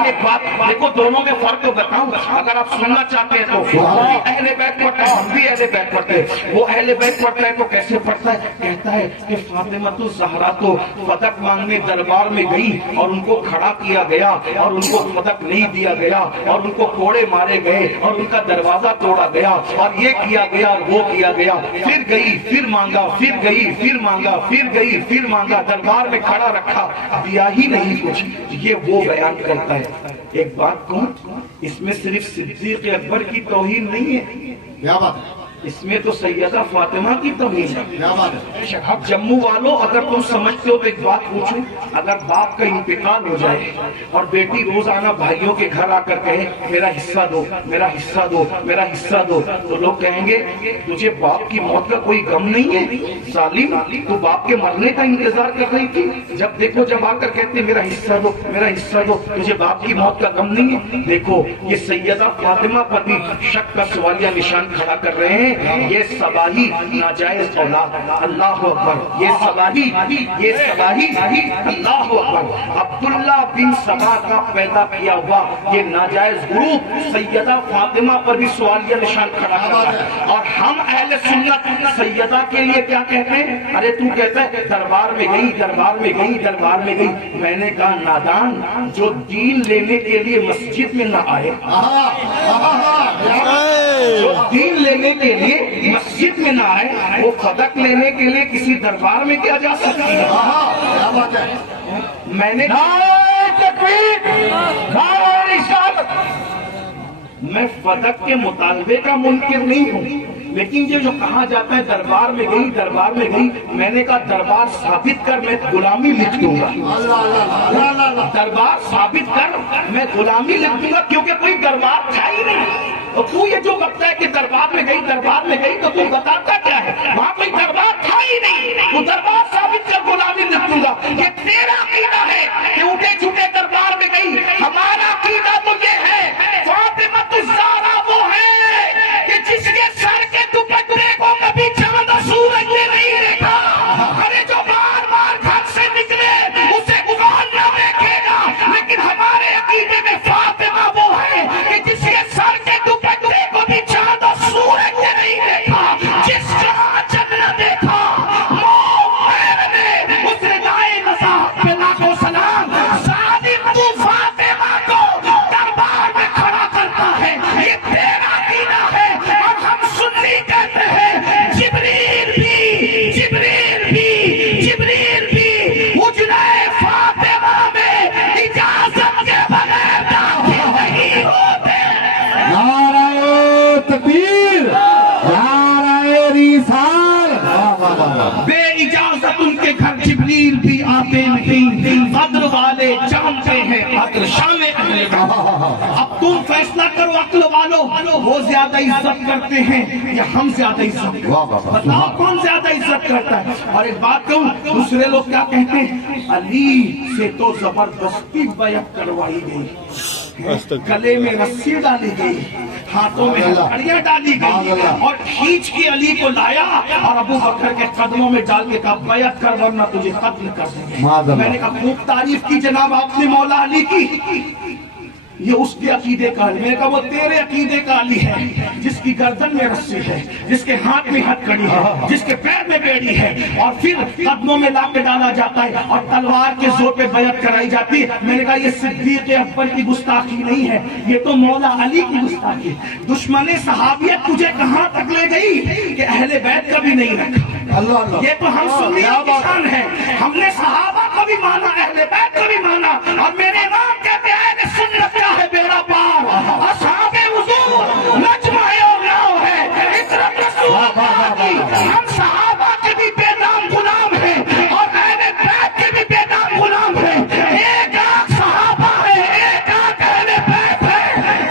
ایک بات دیکھو، دونوں میں فرق بتاؤں اگر آپ سننا چاہتے ہیں تو. وہ بھی اہل بیت پڑھتا ہے، ہم بھی اہل بیت پڑھتے ہیں. وہ اہل بیت پڑھتا ہے تو کیسے پڑھتا ہے؟ کہتا ہے کہ فاطمہ الزہرا تو فتق مانگنے دربار میں گئی اور ان کو کھڑا کیا گیا اور ان کو فتق نہیں دیا گیا اور ان کو کوڑے مارے گئے اور ان کا دروازہ توڑا گیا اور یہ کیا گیا اور وہ کیا گیا. پھر گئی، پھر مانگا، پھر گئی، پھر مانگا، پھر گئی، پھر مانگا، دربار میں کھڑا رکھا، دیا ہی نہیں کچھ. یہ وہ بیان کرتا ہے. ایک بات کہوں، اس میں صرف صدیق اکبر کی توہین نہیں ہے، کیا بات ہے؟ اس میں تو سیدہ فاطمہ کی توہین ہے. کیا بات ہے؟ اب جموں والوں اگر تم سمجھتے ہو تو ایک بات پوچھوں، اگر باپ کا انتقال ہو جائے اور بیٹی روزانہ بھائیوں کے گھر آ کر کہے میرا حصہ دو، میرا حصہ دو، میرا حصہ دو، تو لوگ کہیں گے تجھے باپ کی موت کا کوئی غم نہیں ہے؟ ظالم، تو باپ کے مرنے کا انتظار کر رہی تھی. جب دیکھو جب آ کر کہتے میرا حصہ دو، میرا حصہ دو، تجھے باپ کی موت کا غم نہیں ہے. دیکھو یہ سیدہ فاطمہ پر بھی شک کا سوالیہ نشان کھڑا کر رہے ہیں. یہ صباحی ناجائز اولاد. اللہ اکبر. یہ صباحی اللہ اکبر. عبداللہ بن سبا کا پیدا کیا ہوا یہ ناجائز گروپ سیدہ فاطمہ پر بھی سوالیہ نشان کھڑا کرتا ہے. اور ہم اہل سنت سیدہ کے لیے کیا کہتے ہیں؟ ارے تو کہتا ہے دربار میں گئی، دربار میں گئی، دربار میں گئی. میں نے کہا نادان، جو دین لینے کے لیے مسجد میں نہ آئے، جو دین لینے کے لیے مسجد میں نہ آئے، وہ فتق لینے کے لیے کسی دربار میں کیا جا سکتی ہے؟ میں نے میں فتق کے مطالبے کا منکر نہیں ہوں، لیکن یہ جو کہا جاتا ہے دربار میں گئی، دربار میں گئی، میں نے کہا دربار ثابت کر میں غلامی لکھ دوں گا. دربار ثابت کر میں غلامی لکھ دوں گا، کیونکہ کوئی دربار تھا ہی نہیں. اور تو یہ جو کہتا ہے کہ دربار میں گئی، دربار میں گئی، تو تو بتاتا کیا ہے؟ وہاں کوئی دربار تھا ہی نہیں. وہ دربار ثابت کر غلامی لکھ دوں گا. یہ تیرا عقیدہ ہے کہ اٹھے چھوٹے دربار میں گئی. ہمارا عقیدہ تو یہ ہے فاطمہ الزہرا وہ ہے کہ جس کے سر کے دوپٹے کو کبھی چاند و سورج نے نہیں دیکھا. ارے جو بار بار گھر سے نکلے اسے کون نہ دیکھے گا. لیکن ہمارے عقیدے میں فاطمہ وہ ہے کہ جس کے سر کے دوپٹے کو بھی چاند و سورج نے نہیں دیکھا. جس کا جنت دیکھا مومن نے اس نے دائیں نصاحت پہ لاکھوں سلام. ظالم تو فاطمہ کو دربار میں کھڑا کرتا ہے، یہ تیرا عقیدہ ہے. اور ہم سنی کہتے ہیں جبریل بھی اجلے فاطمہ میں اجازت کے بغیر داخل نہیں ہوتے. نعرہ تکبیر، نعرہ رسال. بے اجازت ان کے گھر جبریل بھی آتے نہیں. قدر والے جانتے ہیں قدر شان اہل بیت. اب تم فیصلہ کرو عقل والو، وہ زیادہ عزت کرتے ہیں یا ہم زیادہ عزت؟ بتاؤ کون زیادہ عزت کرتا ہے؟ اور ایک بات کہوں، دوسرے لوگ کیا کہتے ہیں؟ علی سے تو زبردستی بیعت کروائی گئی، گلے میں رسی ڈالی گئی، ہاتھوں میں ہتھیلیاں ڈالی گئی اور کھینچ کے علی کو لایا اور ابو بکر کے قدموں میں ڈال کے کہا بیعت کر ورنہ تجھے قتل کر دیں گے. میں نے کہا خوب تعریف کی جناب آپ نے مولا علی کی. یہ اس کے عقیدے کا علی. میں نے کہا وہ تیرے عقیدے کا علی ہے جس کی گردن میں رسی ہے، جس کے ہاتھ میں ہتھ کڑی ہے، جس کے پیر میں بیڑی ہے اور پھر قدموں میں لا کے ڈالا جاتا ہے اور تلوار کے زور پہ بیعت کرائی جاتی ہے. میں نے کہا یہ صدیق اکبر کی گستاخی نہیں ہے، یہ تو مولا علی کی گستاخی ہے. دشمن صحابیت تجھے کہاں تک لے گئی کہ اہل بیت کا بھی نہیں رکھا. یہ تو ہم سنیوں کی شان ہے. ہم نے صحابہ کو بھی مانا, اہل بیت کو بھی مانا, اور میرے امام کہتے ہیں اہل سنت کا ہے بیڑا پار, اصحاب حضور مجمع اولیاء ہے, اکرم رسول اللہ کی. ہم صحابہ کے بھی بے نام غلام ہیں اور اہل بیت کے بھی بے نام غلام ہیں. ایک آنکھ صحابہ ہے, ایک آنکھ اہل بیت ہے.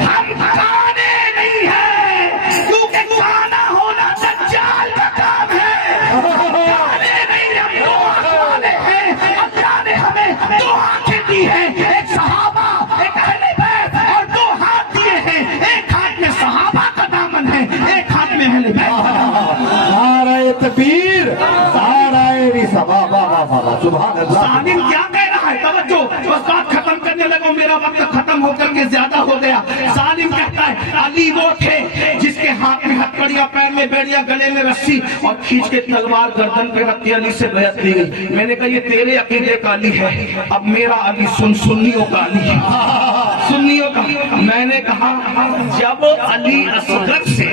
ہم کھانے نہیں ہیں, کیونکہ کھانا ہونا دجال کا کام ہے. کھانے نہیں, ہم دو آنکھ والے ہیں. اللہ نے ہمیں دو آنکھیں دی ہیں, ایک صحابہ ایک اہل بیت, اور دو ہاتھ دیے ہیں, ایک ہاتھ میں صحابہ کا دامن ہے, ایک ہاتھ میں اہل بیت کا دامن ہے. نعرہ تکبیر, نعرہ رسالت, سبحان اللہ. ظالم کیا کہہ رہا ہے, توجہ, بس بات ختم کرنے لگا, میرا وقت ختم ہو کر کے زیادہ ہو گیا. ظالم کہتا ہے علی وہ تھے جس کے ہاتھ میں ہتکڑیاں, پیر میں بیڑیاں, گلے میں رسی, اور کھینچ کے تلوار گردن پہ رکھ کے علی سے بیعت لی گئی. میں نے کہا یہ تیرے عقیدے کا علی ہے, اب میرا علی سنیوں کا علی ہے, سنیوں کا. میں نے کہا جب علی اصغر سے,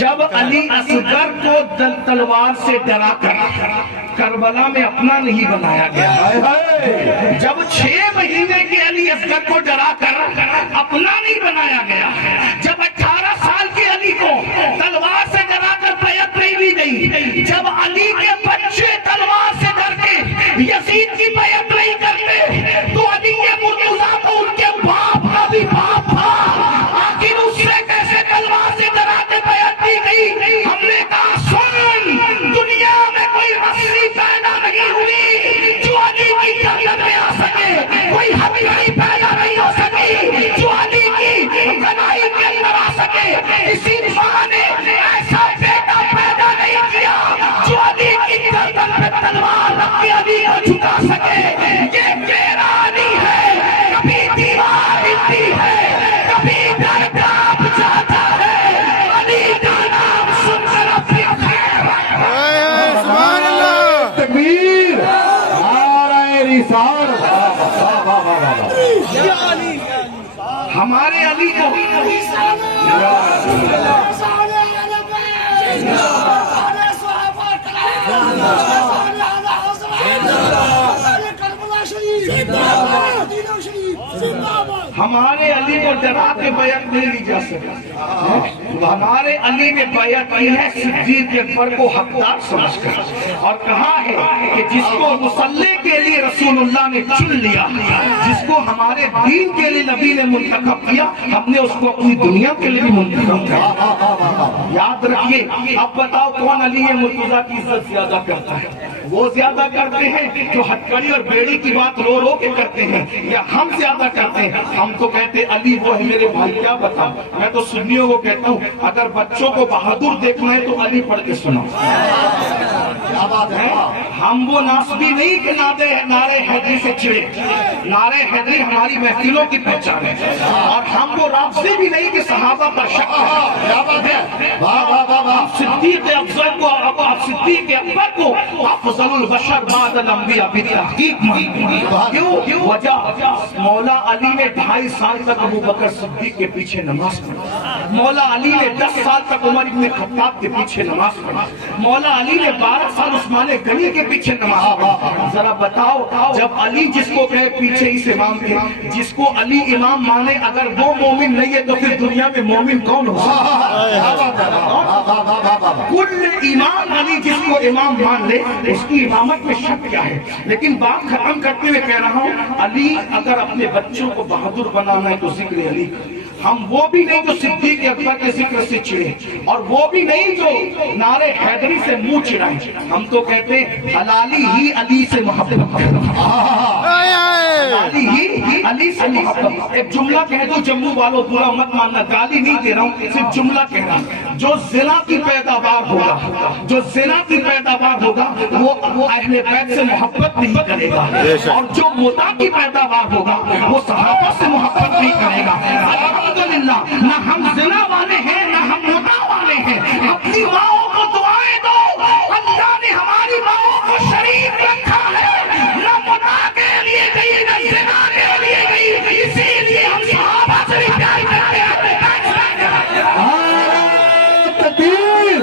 جب علی اصغر کو تلوار سے ڈرا کر کربلا میں اپنا نہیں بنایا گیا, جب 6 مہینے کے علی اصغر کو ڈرا کر اپنا نہیں بنایا گیا, جب 18 سال کے علی کو تلوار سے ڈرا کر بیعت نہیں دی گئی, جب علی کے بچے تلوار سے ڈر کے یزید کی بیعت نہیں کرتے, تو علی کے مرتضیٰ کو ان کے باپ کا بھی باپ تھا, آخر اس سے کیسے تلوار سے ڈرا کے بیعت دی گئی. ہم نے کہا سن, دنیا میں کوئی رسی پیدا نہیں ہوئی جو علی کی گردن میں آ سکے, کوئی ہتھیلی پیدا نہیں ہو سکی جو علی کی کلائی کے اندر آ سکے. کسی ماں نے ایسا بیٹا پیدا نہیں کیا جو علی کی گردن پہ تلوار رکھ کے علی کو جھکا سکے. یہ میرا علی ہے, کبھی دیوار ہلتی ہے, کبھی ڈر کانپ جاتا ہے. علی کا نام سن کر اپنی خیر سبحان اللہ. تکبیر, نعرہ رسالت. ہمارے علی کو ہمارے علی کو ڈرا کے بیعت نہیں لی جا سکتی. ہمارے علی نے بیعت کی ہے صدیق اکبر کو حقدار سمجھ کر, اور کہا ہے کہ جس کو مصلی کے لیے رسول اللہ نے چن لیا, جس کو ہمارے دین کے لیے نبی نے منتخب کیا, ہم نے اس کو اپنی دنیا کے لیے بھی منتخب کیا. یاد رکھیے. اب بتاؤ کون علی مرتضیٰ کی عزت زیادہ کرتا ہے؟ وہ زیادہ کرتے ہیں جو ہتکڑی اور بیڑی کی بات رو رو کے کرتے ہیں, یا ہم زیادہ کرتے ہیں؟ ہم تو کہتے علی وہ ہے. میرے بھائی کیا بتاؤں, میں تو سنیوں کو کہتا ہوں اگر بچوں کو بہادر دیکھنا ہے تو علی پڑھ کے سناؤ. ہم وہ ناسبی نہیں کہ نعرے حیدری سے چڑے. نعرے حیدری ہماری محفلوں کی پہچان ہے, اور ہم وہ رافضی بھی نہیں کہ صحابہ پر شک ہے. صدیق افضل کو, صدیق اکبر کو افضل البشر بعد الانبیاء بالتحقیق مانتے ہیں. کیوں؟ وجہ مولا علی نے 2.5 سال تک ابو بکر صدیق کے پیچھے نماز پڑھی, مولا علی نے 10 سال تک عمر ابن خطاب کے پیچھے نماز پڑھی, مولا علی نے 12 سال عثمان غنی کے پیچھے نماز پڑھی. ذرا بتاؤ, جب علی جس کو کہے پیچھے اس امام کے, جس کو علی امام مانے, اگر وہ مومن نہیں ہے تو پھر دنیا میں مومن کون ہو سکتا؟ کل امام علی جس کو امام مان لے اس کی امامت میں شک کیا ہے. لیکن بات ختم کرتے ہوئے کہہ رہا ہوں, علی اگر اپنے بچوں کو بہادر بنانا ہے تو ذکر علی. ہم وہ بھی نہیں جو صدیق اکبر کے ذکر سے چڑے, اور وہ بھی نہیں جو نعرے حیدری سے منہ چڑھائیں. ہم تو کہتے ہیں حلالی ہی علی سے محبت, حلالی ہی علی سے محبت. ایک جملہ کہہ دو جموں والوں, برا مت ماننا, گالی نہیں دے رہا ہوں, صرف جملہ کہہ رہا ہوں. جو زنا کی پیداوار ہوگا, جو زنا کی پیداوار ہوگا وہ اہل بیت سے محبت نہیں کرے گا, اور جو متا کی پیداوار ہوگا وہ صحابہ سے محبت نہیں کرے گا. الحمدللہ, نہ ہم زنا والے ہیں نہ ہم متا والے ہیں. اپنی ماؤں کو دعائیں دو, اللہ نے ہماری ماؤں کو شریف رکھا ہے, نہ متا کے لیے گئی نہ زنا کے لیے گئی, اسی لیے ہم صحابہ سے بھی پیار کرتے ہیں. تکبیر,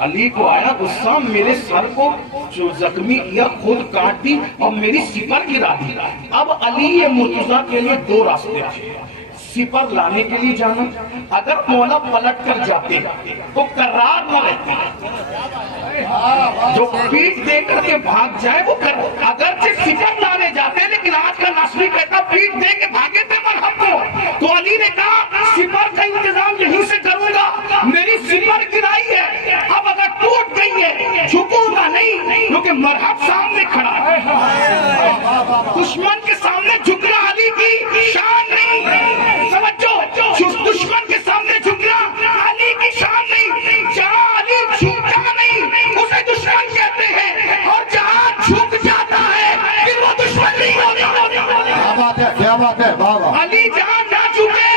علی کو آیا غصہ، میرے سر کو جو زخمی کیا خود کاٹ دی اور میری سپر گرا دی۔ اب علی مرتضیٰ کے لیے دو راستے تھے، سپر لانے کے لیے جانا، اگر مولا پلٹ کر جاتے تو قرار نہ رہتے، جو پیٹ دے کر کے بھاگ جائے وہ اگرچہ سپر لانے جاتے، لیکن آج کا نسلی کہتا پیٹ دے کے بھاگے تھے مرحب کو۔ تو علی نے کہا سپر کا انتظام یہیں سے کروں گا، میری سپر گرائی ہے، اب اگر ٹوٹ گئی ہے جھکوں گا نہیں، کیونکہ مرحب سامنے کھڑا ہے، دشمن کے سامنے جھکنا علی کی شان نہیں، سمجھو دشمن کے سامنے جھکنا علی کی شان نہیں، جہاں علی جھکتا نہیں اسے دشمن کہتے ہیں، اور جہاں جھک جاتا ہے پھر وہ دشمن نہیں ہوتا۔ کیا بات ہے، کیا بات ہے بابا۔ علی جہاں نہ جھکے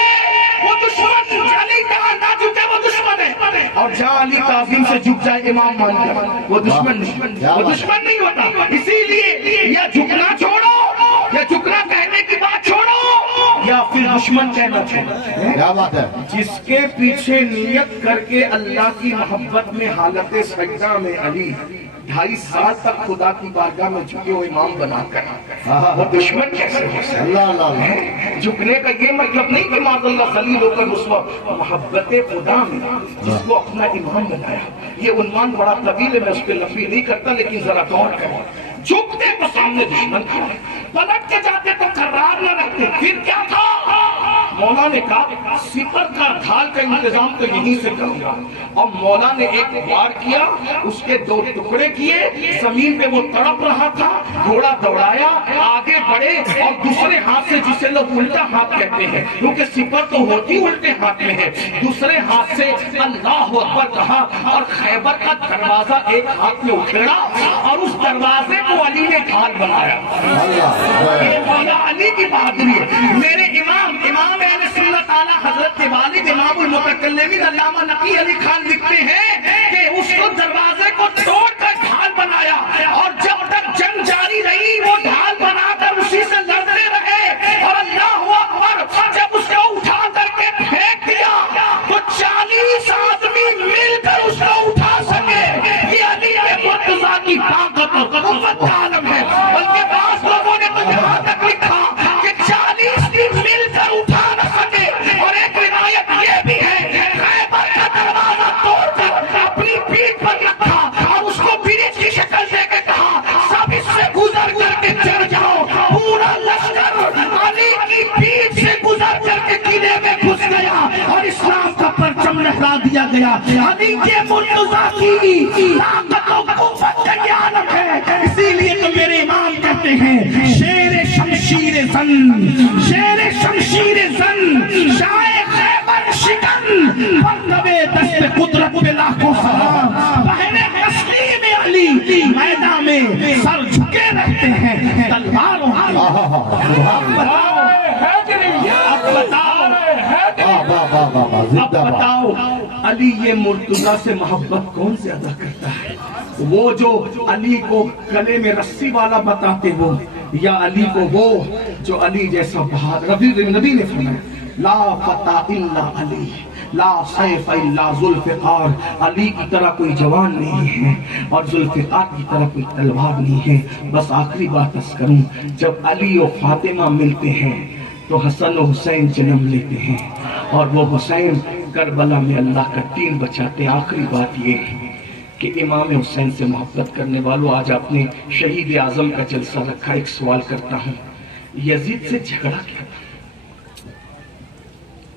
وہ دشمن، علی جہاں نہ جھکے وہ دشمن ہے، اور جہاں علی تعظیم سے جھک جائے امام مان جائے وہ دشمن نہیں، وہ دشمن نہیں ہوتا۔ اسی لیے یا جھکنا چھوڑو، یا جھکنا کہنے کی بات چھوڑو، یا پھر دشمن کہنا چھوڑو۔ کیا بات ہے۔ جس کے پیچھے نیت کر کے اللہ کی محبت میں حالت سجدہ میں علی 2.5 سال تک خدا کی بارگاہ میں جھکے ہوئے امام بنا کر، وہ دشمن کیسے ہو سکتا؟ اللہ اللہ۔ جھکنے کا یہ مطلب نہیں کہ معاذ اللہ ذلیل ہو کر رسوا، محبت خدا میں جس کو اپنا امام بنایا۔ یہ عنوان بڑا طویل ہے، میں اس پہ لفظ نہیں کرتا، لیکن ذرا غور کریں۔ جھکتے تو سامنے دشمن کھڑے، پلٹ کے جاتے تو قرار نہ رکھتے، پھر کیا تھا؟ مولا نے کہا سپر کا ڈھال کا انتظام تو یہیں سے کروں گا، اور مولا نے ایک وار کیا، اس کے 2 ٹکڑے کیے، زمین پہ وہ تڑپ رہا تھا، گھوڑا دوڑایا، آگے بڑھے، اور دوسرے ہاتھ سے، جسے لوگ الٹا ہاتھ کہتے ہیں کیونکہ سپر تو ہوتی الٹے ہاتھ میں ہے، دوسرے ہاتھ سے اللہ اکبر کہا، اور خیبر کا دروازہ ایک ہاتھ میں اکھیڑا، اور اس دروازے کو علی نے ڈھال بنایا۔ یہ مولا علی کی بہادری ہے۔ میرے امام اہل سنت تعالی حضرت کے والد امام المتکلمین علامہ نقی علی خان لکھتے ہیں کہ اس کو دروازے کو توڑ کر ڈھال بنایا، اور جب تک جنگ جاری رہی وہ ڈھال بنا کر اسی سے لڑتے رہے، اور اللہ اکبر جب اس کو اٹھا کر کے پھینک دیا تو 40 آدمی مل کر اس کو اٹھا سکے۔ یہ علی مرتضیٰ کی طاقت اور قوت کا عالم ہے۔ بلکہ بعض لوگوں نے تو یہاں تک لکھا کہ 40 دن مل کر اٹھا نہ سکے، اور ایک روایت یہ بھی ہے خیبر کا دروازہ توڑ کر اپنی پیٹھ پر رکھا، اور اس کو برج کی شکل دے کے کہا سب اس سے گزر کر کے چڑھ جاؤ۔ پورا لشکر علی کی پیٹھ سے گزر کر کے قلعے میں گھس گیا، اور اسلام کا پرچم لہرا دیا گیا۔ علی کے مرتضیٰ کی طاقت و قوت کا یہ عالم ہے۔ اسی لیے تو میرے امام کہتے ہیں شیر شمشیر زن، شیر شمشیر زن، شاہ خیبر شکن، مرتبے دست قدرت پہ لاکھوں سلام۔ پہلے تسلیم علی میدان میں سر جھکے رہتے ہیں تلواروں کی۔ اب بتاؤ علی یہ مرتضیٰ سے محبت کون زیادہ کرتا ہے؟ وہ جو علی کو گلے میں رسی والا بتاتے ہو، یا علی کو وہ جو علی جیسا بہادر؟ نبی نے فرمایا لا فتح الا علی، لا سیف الا ذوالفقار۔ علی کی طرح کوئی جوان نہیں ہے، اور ذوالفقار کی طرح کوئی تلوار نہیں ہے۔ بس آخری بات عرض کروں، جب علی و فاطمہ ملتے ہیں تو حسن و حسین جنم لیتے ہیں، اور وہ حسین کربلا میں اللہ کا دین بچاتے ہیں۔ آخری بات یہ ہے کہ امام حسین سے محبت کرنے والوں، آج آپ نے شہید اعظم کا جلسہ رکھا، ایک سوال کرتا ہوں، یزید سے جھگڑا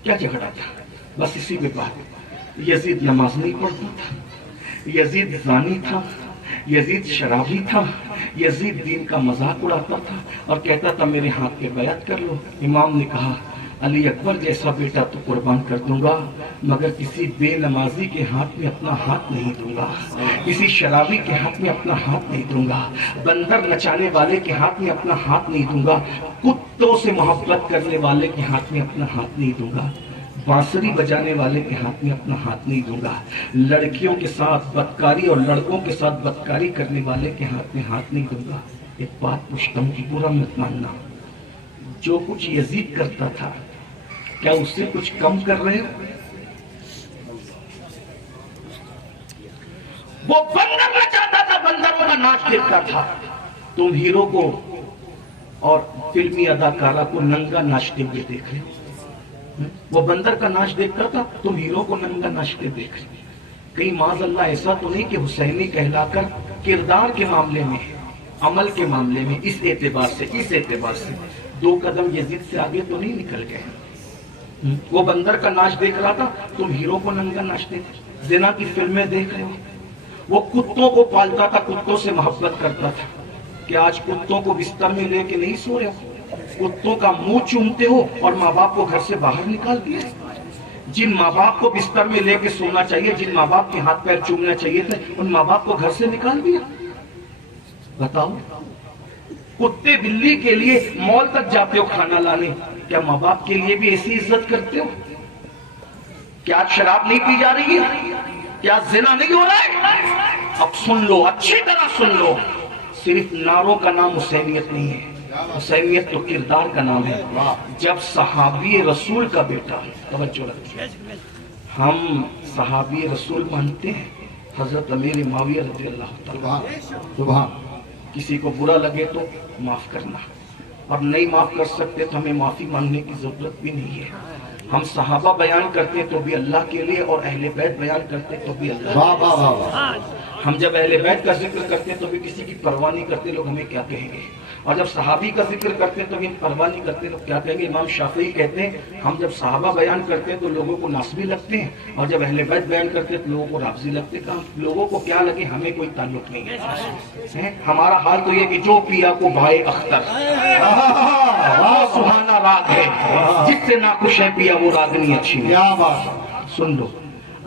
کیا جھگڑا تھا؟ بس اسی پہ بات۔ یزید نماز نہیں پڑھتا تھا، یزید زانی تھا، یزید شرابی تھا، یزید دین کا مذاق اڑاتا تھا، اور کہتا تھا میرے ہاتھ پہ بیعت کر لو۔ امام نے کہا علی اکبر جیسا بیٹا تو قربان کر دوں گا، مگر کسی بے نمازی کے ہاتھ میں اپنا ہاتھ نہیں دوں گا، کسی شرابی کے ہاتھ میں اپنا ہاتھ نہیں دوں گا، بندر نچانے والے کے ہاتھ میں اپنا ہاتھ نہیں دوں گا، کتوں سے محبت کرنے والے کے ہاتھ میں اپنا ہاتھ نہیں دوں گا، بانسری بجانے والے کے ہاتھ میں اپنا ہاتھ نہیں دوں گا، لڑکیوں کے ساتھ بدکاری اور لڑکوں کے ساتھ بدکاری کرنے والے کے ہاتھ میں ہاتھ نہیں دوں گا۔ ایک بات پوچھتا ہوں کہ برا مت ماننا، جو کچھ یزید کرتا تھا کیا اس سے کچھ کم کر رہے ہو؟ وہ بندر نہ چاہتا تھا، بندروں کا ناچ دیکھتا تھا. تم ہیرو کو اور فلمی اداکارہ کو ننگا ناچتے ہوئے دیکھ رہے ہو. وہ بندر کا ناچ دیکھتا تھا، تم ہیرو کو ننگا ناچتے دیکھ رہے ہو. کہیں معاذ اللہ ایسا تو نہیں کہ حسینی کہلا کر کردار کے معاملے میں، عمل کے معاملے میں اس اعتبار سے 2 قدم یزید سے آگے تو نہیں نکل گئے؟ وہ بندر کا ناچ دیکھ رہا تھا، تم ہیرو کو ننگا ناچتے تھے. زنا کی فلمیں دیکھ رہے ہو. وہ کتوں کو پالتا تھا، کتوں سے محبت کرتا تھا. کہ آج کتوں کو بستر میں لے کے نہیں سو رہے ہو، کتوں کا منہ چومتے ہو اور ماں باپ کو گھر سے باہر نکال دیا. جن ماں باپ کو بستر میں لے کے سونا چاہیے، جن ماں باپ کے ہاتھ پیر چومنا چاہیے تھے، ان ماں باپ کو گھر سے نکال دیا. بتاؤ، کتے بلی کے لیے مال تک جاتے ہو کھانا لانے، کیا ماں باپ کے لیے بھی ایسی عزت کرتے ہو؟ کیا شراب نہیں پی جا رہی ہے؟ کیا زنا نہیں ہو رہا ہے؟ اب سن لو، اچھی طرح سن لو، صرف نعروں کا نام حسینیت نہیں ہے، حسینیت تو کردار کا نام ہے. جب صحابی رسول کا بیٹا، توجہ رکھیے، ہم صحابی رسول مانتے ہیں حضرت امیر معاویہ رضی اللہ تعالیٰ. کسی کو برا لگے تو معاف کرنا، اب نہیں معاف کر سکتے تو ہمیں معافی مانگنے کی ضرورت بھی نہیں ہے. ہم صحابہ بیان کرتے تو بھی اللہ کے لیے، اور اہل بیت بیان کرتے تو بھی اللہ کے لیے. ہم جب اہل بیت کا ذکر کرتے تو بھی کسی کی پرواہ نہیں کرتے لوگ ہمیں کیا کہیں گے، اور جب صحابی کا ذکر کرتے تو بھی پرواہ نہیں کرتے لوگ کیا کہیں گے. امام شافعی کہتے ہیں ہم جب صحابہ بیان کرتے ہیں تو لوگوں کو ناسبی لگتے ہیں، اور جب اہل بیت بیان کرتے ہیں تو لوگوں کو رافضی لگتے ہیں. لوگوں کو کیا لگے، ہمیں کوئی تعلق نہیں ہے. ہمارا حال تو یہ کہ جو پیا کو بھائے اختر، سہانا راگ ہے، جس سے ناخوش ہے پیا وہ راگنی اچھی ہے. سن لو،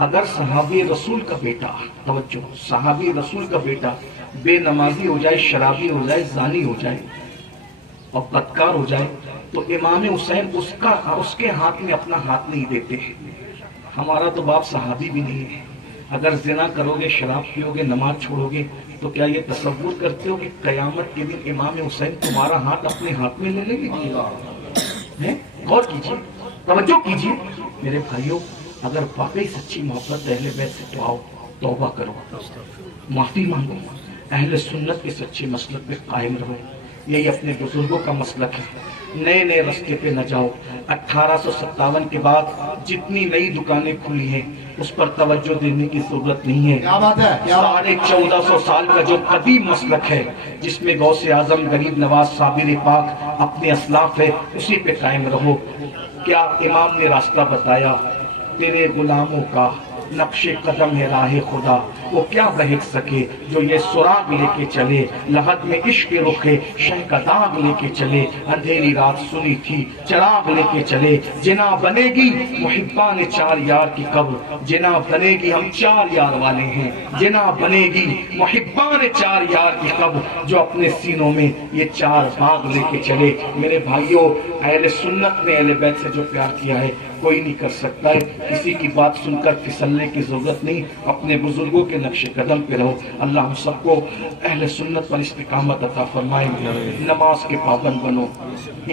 اگر صحابی رسول کا بیٹا، توجہ، صحابی رسول کا بیٹا بے نمازی ہو جائے، شرابی ہو جائے، زانی ہو جائے اور بدکار ہو جائے تو امام حسین اس کے ہاتھ میں اپنا ہاتھ نہیں دیتے. ہمارا تو باپ صحابی بھی نہیں ہے. اگر زنا کرو گے، شراب پیو گے، نماز چھوڑو گے تو کیا یہ تصور کرتے ہو کہ قیامت کے دن امام حسین تمہارا ہاتھ اپنے ہاتھ میں لے لیں گے؟ غور کیجیے، توجہ کیجیے میرے بھائیوں. اگر واقعی سچی محبت اہل بیت سے تو آؤ، توبہ کرو، معافی مانگو، اہل سنت کے سچے مسلک پہ قائم رہو. یہی اپنے بزرگوں کا مسلک ہے. نئے نئے راستے پہ نہ جاؤ. 1857 کے بعد جتنی نئی دکانیں کھلی ہیں اس پر توجہ دینے کی ضرورت نہیں ہے. 1450 سال کا جو قدیم مسلک ہے جس میں غوث اعظم، غریب نواز، صابر پاک اپنے اسلاف ہے، اسی پہ قائم رہو. کیا امام نے راستہ بتایا؟ تیرے غلاموں کا نقش قدم ہے راہ خدا، وہ کیا بہک سکے جو یہ سراغ لے کے چلے. لحد میں عشق رخے شہ کا داغ لے کے چلے، اندھیری رات سنی تھی چراغ لے کے چلے. جنا بنے گی محبان 4 یار کی قبر، جنا بنے گی، ہم 4 یار والے ہیں، جنا بنے گی محبان 4 یار کی قبر، جو اپنے سینوں میں یہ 4 باغ لے کے چلے. میرے بھائیوں، اہل سنت نے اہل بیت سے جو پیار کیا ہے کوئی نہیں کر سکتا ہے. کسی کی بات سن کر پھسلنے کی ضرورت نہیں، اپنے بزرگوں کے نقش قدم پہ رہو. اللہ ہم سب کو اہل سنت پر استقامت عطا فرمائے. نماز کے پابند بنو.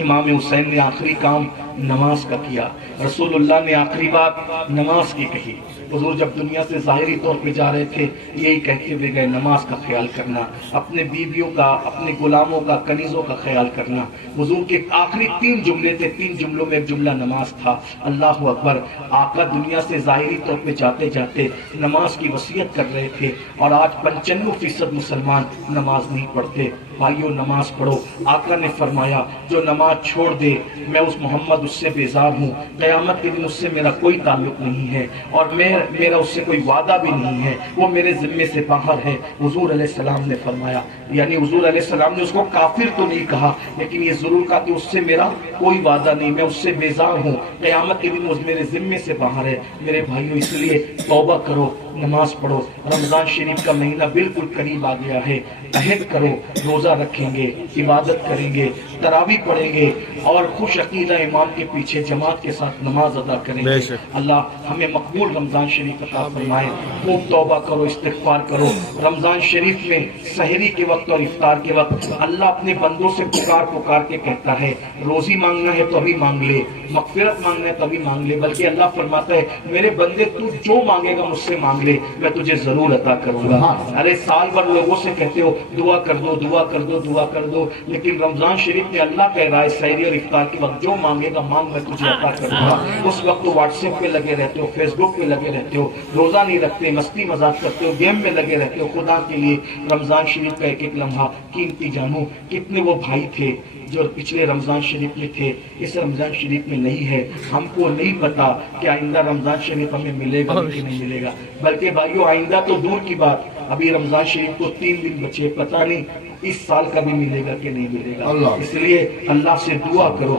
امام حسین نے آخری کام نماز کا کیا، رسول اللہ نے آخری بات نماز کی کہی. حضور جب دنیا سے ظاہری طور پہ جا رہے تھے یہی کہتے ہوئے گئے، نماز کا خیال کرنا، اپنے بیویوں کا، اپنے غلاموں کا، کنیزوں کا خیال کرنا. حضور کے آخری 3 جملے تھے، 3 جملوں میں ایک جملہ نماز تھا. اللہ اکبر. آقا دنیا سے ظاہری طور پہ جاتے جاتے نماز کی وصیت کر رہے تھے، اور آج 95% مسلمان نماز نہیں پڑھتے. بھائیو نماز پڑھو. آقا نے فرمایا جو نماز چھوڑ دے میں اس محمد اس سے بیزار ہوں، قیامت کے دن اس سے میرا کوئی تعلق نہیں ہے، اور میرا اس سے کوئی وعدہ بھی نہیں ہے، وہ میرے ذمے سے باہر ہے. حضور علیہ السلام نے فرمایا، یعنی حضور علیہ السلام نے اس کو کافر تو نہیں کہا لیکن یہ ضرور کہا کہ اس سے میرا کوئی وعدہ نہیں، میں اس سے بیزار ہوں، قیامت کے دن وہ میرے ذمے سے باہر ہے. میرے بھائیوں اس لیے توبہ کرو، نماز پڑھو. رمضان شریف کا مہینہ بالکل قریب آ گیا ہے. عہد کرو روزہ رکھیں گے، عبادت کریں گے، تراویح پڑھیں گے اور خوش عقیدہ امام کے پیچھے جماعت کے ساتھ نماز ادا کریں گے۔ اللہ ہمیں مقبول رمضان شریف عطا فرمائے۔ خوب توبہ کرو، استغفار کرو۔ رمضان شریف میں سحری کے وقت اور افطار کے وقت اللہ اپنے بندوں سے پکار کے کہتا ہے روزی مانگنا ہے تو ابھی مانگ لے، مغفرت مانگنا ہے تو ابھی مانگ لے، بلکہ اللہ فرماتا ہے میرے بندے تو جو مانگے گا مجھ سے مانگ لے، میں تجھے ضرور عطا کروں گا۔ ارے سال بھر لوگوں سے کہتے ہو دعا کر دو، دعا کر دو، دعا کر دو، لیکن رمضان شریف میں اللہ کہہ رہا ہے سحری اور افطار کے وقت جو مانگے گا مانگ، میں تجھے عطا کروں گا۔ اس وقت تو واٹس ایپ پہ لگے رہتے ہو، فیس بک پہ لگے رہتے ہو، روزہ نہیں رکھتے، مستی مذاق کرتے ہو، گیم میں لگے رہتے ہو۔ خدا کے لیے رمضان شریف کا ایک ایک لمحہ قیمتی جانو۔ کتنے وہ بھائی تھے جو پچھلے رمضان شریف میں تھے، اس رمضان شریف میں نہیں ہے، ہم کو نہیں پتا کہ آئندہ رمضان شریف ہمیں ملے گا کہ نہیں ملے گا، بلکہ بھائیو آئندہ تو دور کی بات، ابھی رمضان شریف کو 3 دن بچے، پتہ نہیں اس سال کا بھی ملے گا کہ نہیں ملے گا۔ اس لیے اللہ سے دعا کرو،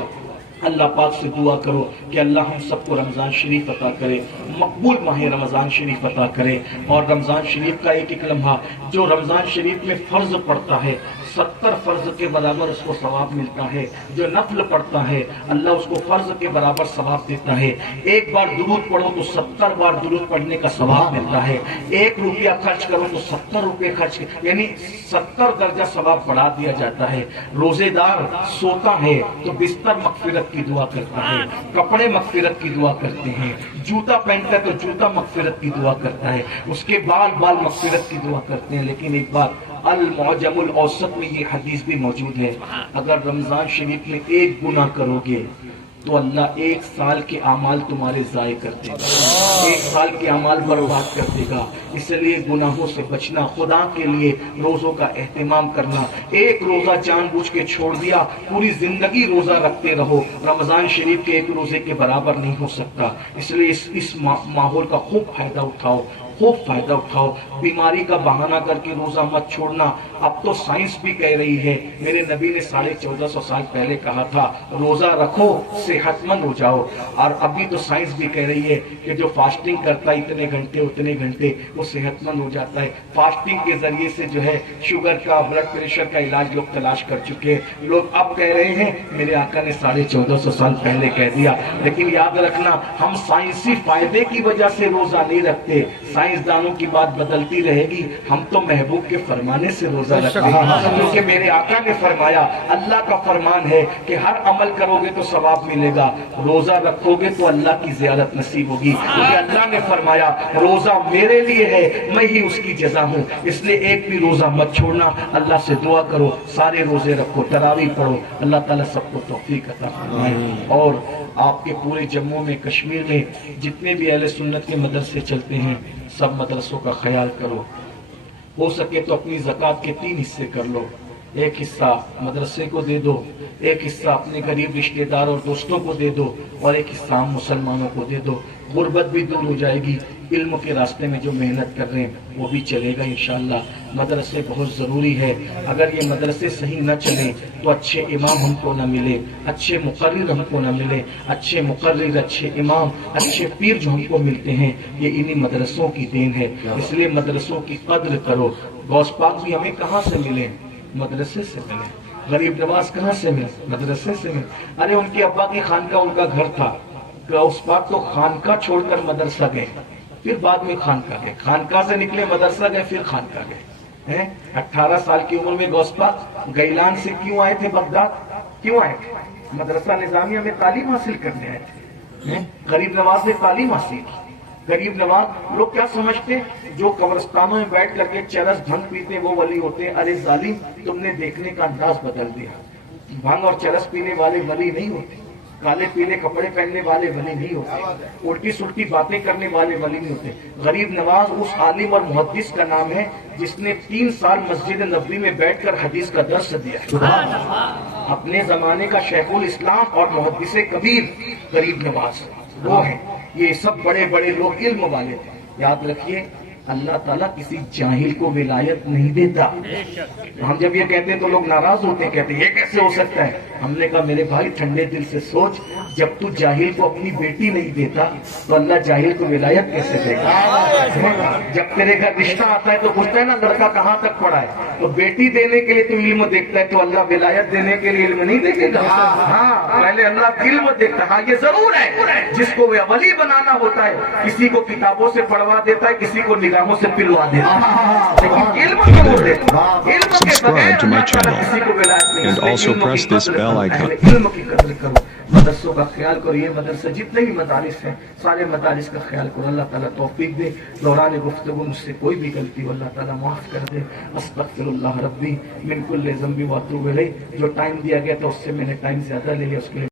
اللہ پاک سے دعا کرو کہ اللہ ہم سب کو رمضان شریف عطا کرے، مقبول ماہ رمضان شریف عطا کرے۔ اور رمضان شریف کا ایک ایک لمحہ جو رمضان شریف میں فرض پڑتا ہے 70 فرض کے برابر اس کو ثواب ملتا ہے، جو نفل پڑھتا ہے اللہ اس کو فرض کے برابر ثواب دیتا ہے۔ ایک بار درود پڑھو تو 70 بار درود پڑھنے کا ثواب ملتا ہے، 1 روپیہ خرچ کرو تو 70 روپے خرچ، یعنی 70 درجہ ثواب بڑھا دیا جاتا ہے۔ روزے دار سوتا ہے تو بستر مغفرت کی دعا کرتا ہے، کپڑے مغفرت کی دعا کرتے ہیں، جوتا پہنتا ہے تو جوتا مغفرت کی دعا کرتا ہے، اس کے بال مغفرت کی دعا کرتے ہیں۔ لیکن ایک بات المعجم الاوسط میں یہ حدیث بھی موجود ہے، اگر رمضان شریف میں 1 گناہ کرو گے تو اللہ 1 سال کے اعمال تمہارے ضائع کر دے گا، 1 سال کے اعمال برباد کر دے گا۔ اس لیے گناہوں سے بچنا، خدا کے لیے روزوں کا اہتمام کرنا۔ ایک روزہ جان بوجھ کے چھوڑ دیا، پوری زندگی روزہ رکھتے رہو، رمضان شریف کے 1 روزے کے برابر نہیں ہو سکتا۔ اس لیے اس ماحول کا خوب فائدہ اٹھاؤ، خوب فائدہ اٹھاؤ۔ بیماری کا بہانہ کر کے روزہ مت چھوڑنا۔ اب تو سائنس بھی کہہ رہی ہے، میرے نبی نے 1450 سال پہلے کہا تھا روزہ رکھو صحت مند ہو جاؤ، اور ابھی تو سائنس بھی کہہ رہی ہے کہ جو فاسٹنگ کرتا ہے اتنے گھنٹے وہ صحت مند ہو جاتا ہے۔ فاسٹنگ کے ذریعے سے جو ہے شوگر کا، بلڈ پریشر کا علاج لوگ تلاش کر چکے ہیں۔ لوگ اب کہہ رہے ہیں میرے آقا نے 1450 سال پہلے کہہ دیا، لیکن یاد رکھنا ہم سائنسی فائدے کی وجہ سے روزہ نہیں رکھتے، سائنسدانوں کی بات بدلتی رہے گی، ہم تو محبوب کے فرمانے سے روزہ رکھتے ہیں، کیونکہ میرے آقا نے فرمایا، اللہ کا فرمان ہے کہ ہر عمل کرو گے تو ثواب ملے گا، روزہ رکھو گے تو اللہ کی زیارت نصیب ہوگی، کیونکہ اللہ نے فرمایا روزہ میرے لیے ہے، میں ہی اس کی جزا ہوں۔ اس لیے ایک بھی روزہ مت چھوڑنا، اللہ سے دعا کرو، سارے روزے رکھو، تراویح پڑھو، اللہ تعالیٰ سب کو توفیق عطا فرمائے۔ اور آپ کے پورے جموں میں، کشمیر میں جتنے بھی اہل سنت کے مدرسے چلتے ہیں سب مدرسوں کا خیال کرو، ہو سکے تو اپنی زکوٰۃ کے 3 حصے کر لو، 1 حصہ مدرسے کو دے دو، 1 حصہ اپنے غریب رشتہ دار اور دوستوں کو دے دو، اور 1 حصہ ہم مسلمانوں کو دے دو۔ غربت بھی دور ہو جائے گی، علم کے راستے میں جو محنت کر رہے ہیں وہ بھی چلے گا انشاءاللہ۔ مدرسے بہت ضروری ہے، اگر یہ مدرسے صحیح نہ چلیں تو اچھے امام ہم کو نہ ملے، اچھے مقرر ہم کو نہ ملے، اچھے مقرر، اچھے امام، اچھے پیر جو ہم کو ملتے ہیں یہ انہی مدرسوں کی دین ہے۔ اس لیے مدرسوں کی قدر کرو۔ غوث پاک بھی ہمیں کہاں سے ملے؟ مدرسے سے ملے۔ غریب نواز کہاں سے ملے؟ مدرسے سے ملے۔ ارے ان کے ابا کی خانقاہ ان کا گھر تھا، غوث پاک تو خانقاہ چھوڑ کر مدرسہ گئے، پھر بعد میں خانقاہ گئے، خانقاہ سے نکلے مدرسہ گئے، پھر خانقاہ گئے۔ 18 سال کی عمر میں غوث پاک گیلان سے کیوں آئے تھے بغداد؟ کیوں آئے تھے؟ مدرسہ نظامیہ میں تعلیم حاصل کرنے آئے تھے۔ غریب نواز نے تعلیم حاصل کی۔ غریب نواز لوگ کیا سمجھتے جو قبرستانوں میں بیٹھ کر کے چرس بھنگ پیتے وہ ولی ہوتے ہیں؟ ارے ظالم، تم نے دیکھنے کا انداز بدل دیا۔ بھنگ اور چرس پینے والے ولی نہیں ہوتے، کالے پیلے کپڑے پہننے والے ولی نہیں ہوتے، الٹی سلٹی باتیں کرنے والے ولی نہیں ہوتے۔ غریب نواز اس عالم اور محدث کا نام ہے جس نے 3 سال مسجد نبوی میں بیٹھ کر حدیث کا درس دیا۔ اپنے زمانے کا شیخ الاسلام اور محدث کبیر غریب نواز وہ ہیں۔ یہ سب بڑے بڑے لوگ علم والے تھے۔ یاد رکھیے اللہ تعالیٰ کسی جاہل کو ولایت نہیں دیتا. ہم جب یہ کہتے ہیں تو لوگ ناراض ہوتے ہیں, کہتے ہیں یہ کیسے ہو سکتا ہے. ہم نے کہا میرے بھائی ٹھنڈے دل سے سوچ, جب تو جاہل کو اپنی بیٹی نہیں دیتا تو اللہ جاہل کو ولایت کیسے دے گا. جب تیرے گھر رشتہ آتا ہے تو پوچھتا ہے نا لڑکا کہاں تک پڑھا ہے, تو بیٹی دینے کے لیے تو علم دیکھتا ہے, تو اللہ ولایت دینے کے لیے علم نہیں دیکھے گا. ہاں پہلے اللہ علم دیکھتا ہے. ہاں یہ ضرور ہے, جس کو ولی بنانا ہوتا ہے کسی کو کتابوں سے پڑھوا دیتا ہے, کسی کو نگاہوں سے پلوا دیتا ہے, لیکن علم ضرور دیتا ہے. علم کے بغیر اللہ تعالیٰ کسی کو ولایت نہیں. and also press this bell icon. علم کی قدر کرو, مدرسوں کا خیال کرو. یہ مدرسہ جتنے بھی مدارس ہیں سارے مدارس کا خیال کرو. اللہ تعالیٰ توفیق دے. دوران گفتگو مجھ سے کوئی بھی غلطی ہو اللہ تعالیٰ معاف کر دے. استغفر اللہ ربی من کل ذنب واتوب الیہ. جو ٹائم دیا گیا تھا اس سے میں نے ٹائم زیادہ لے لیا, اس کے لیے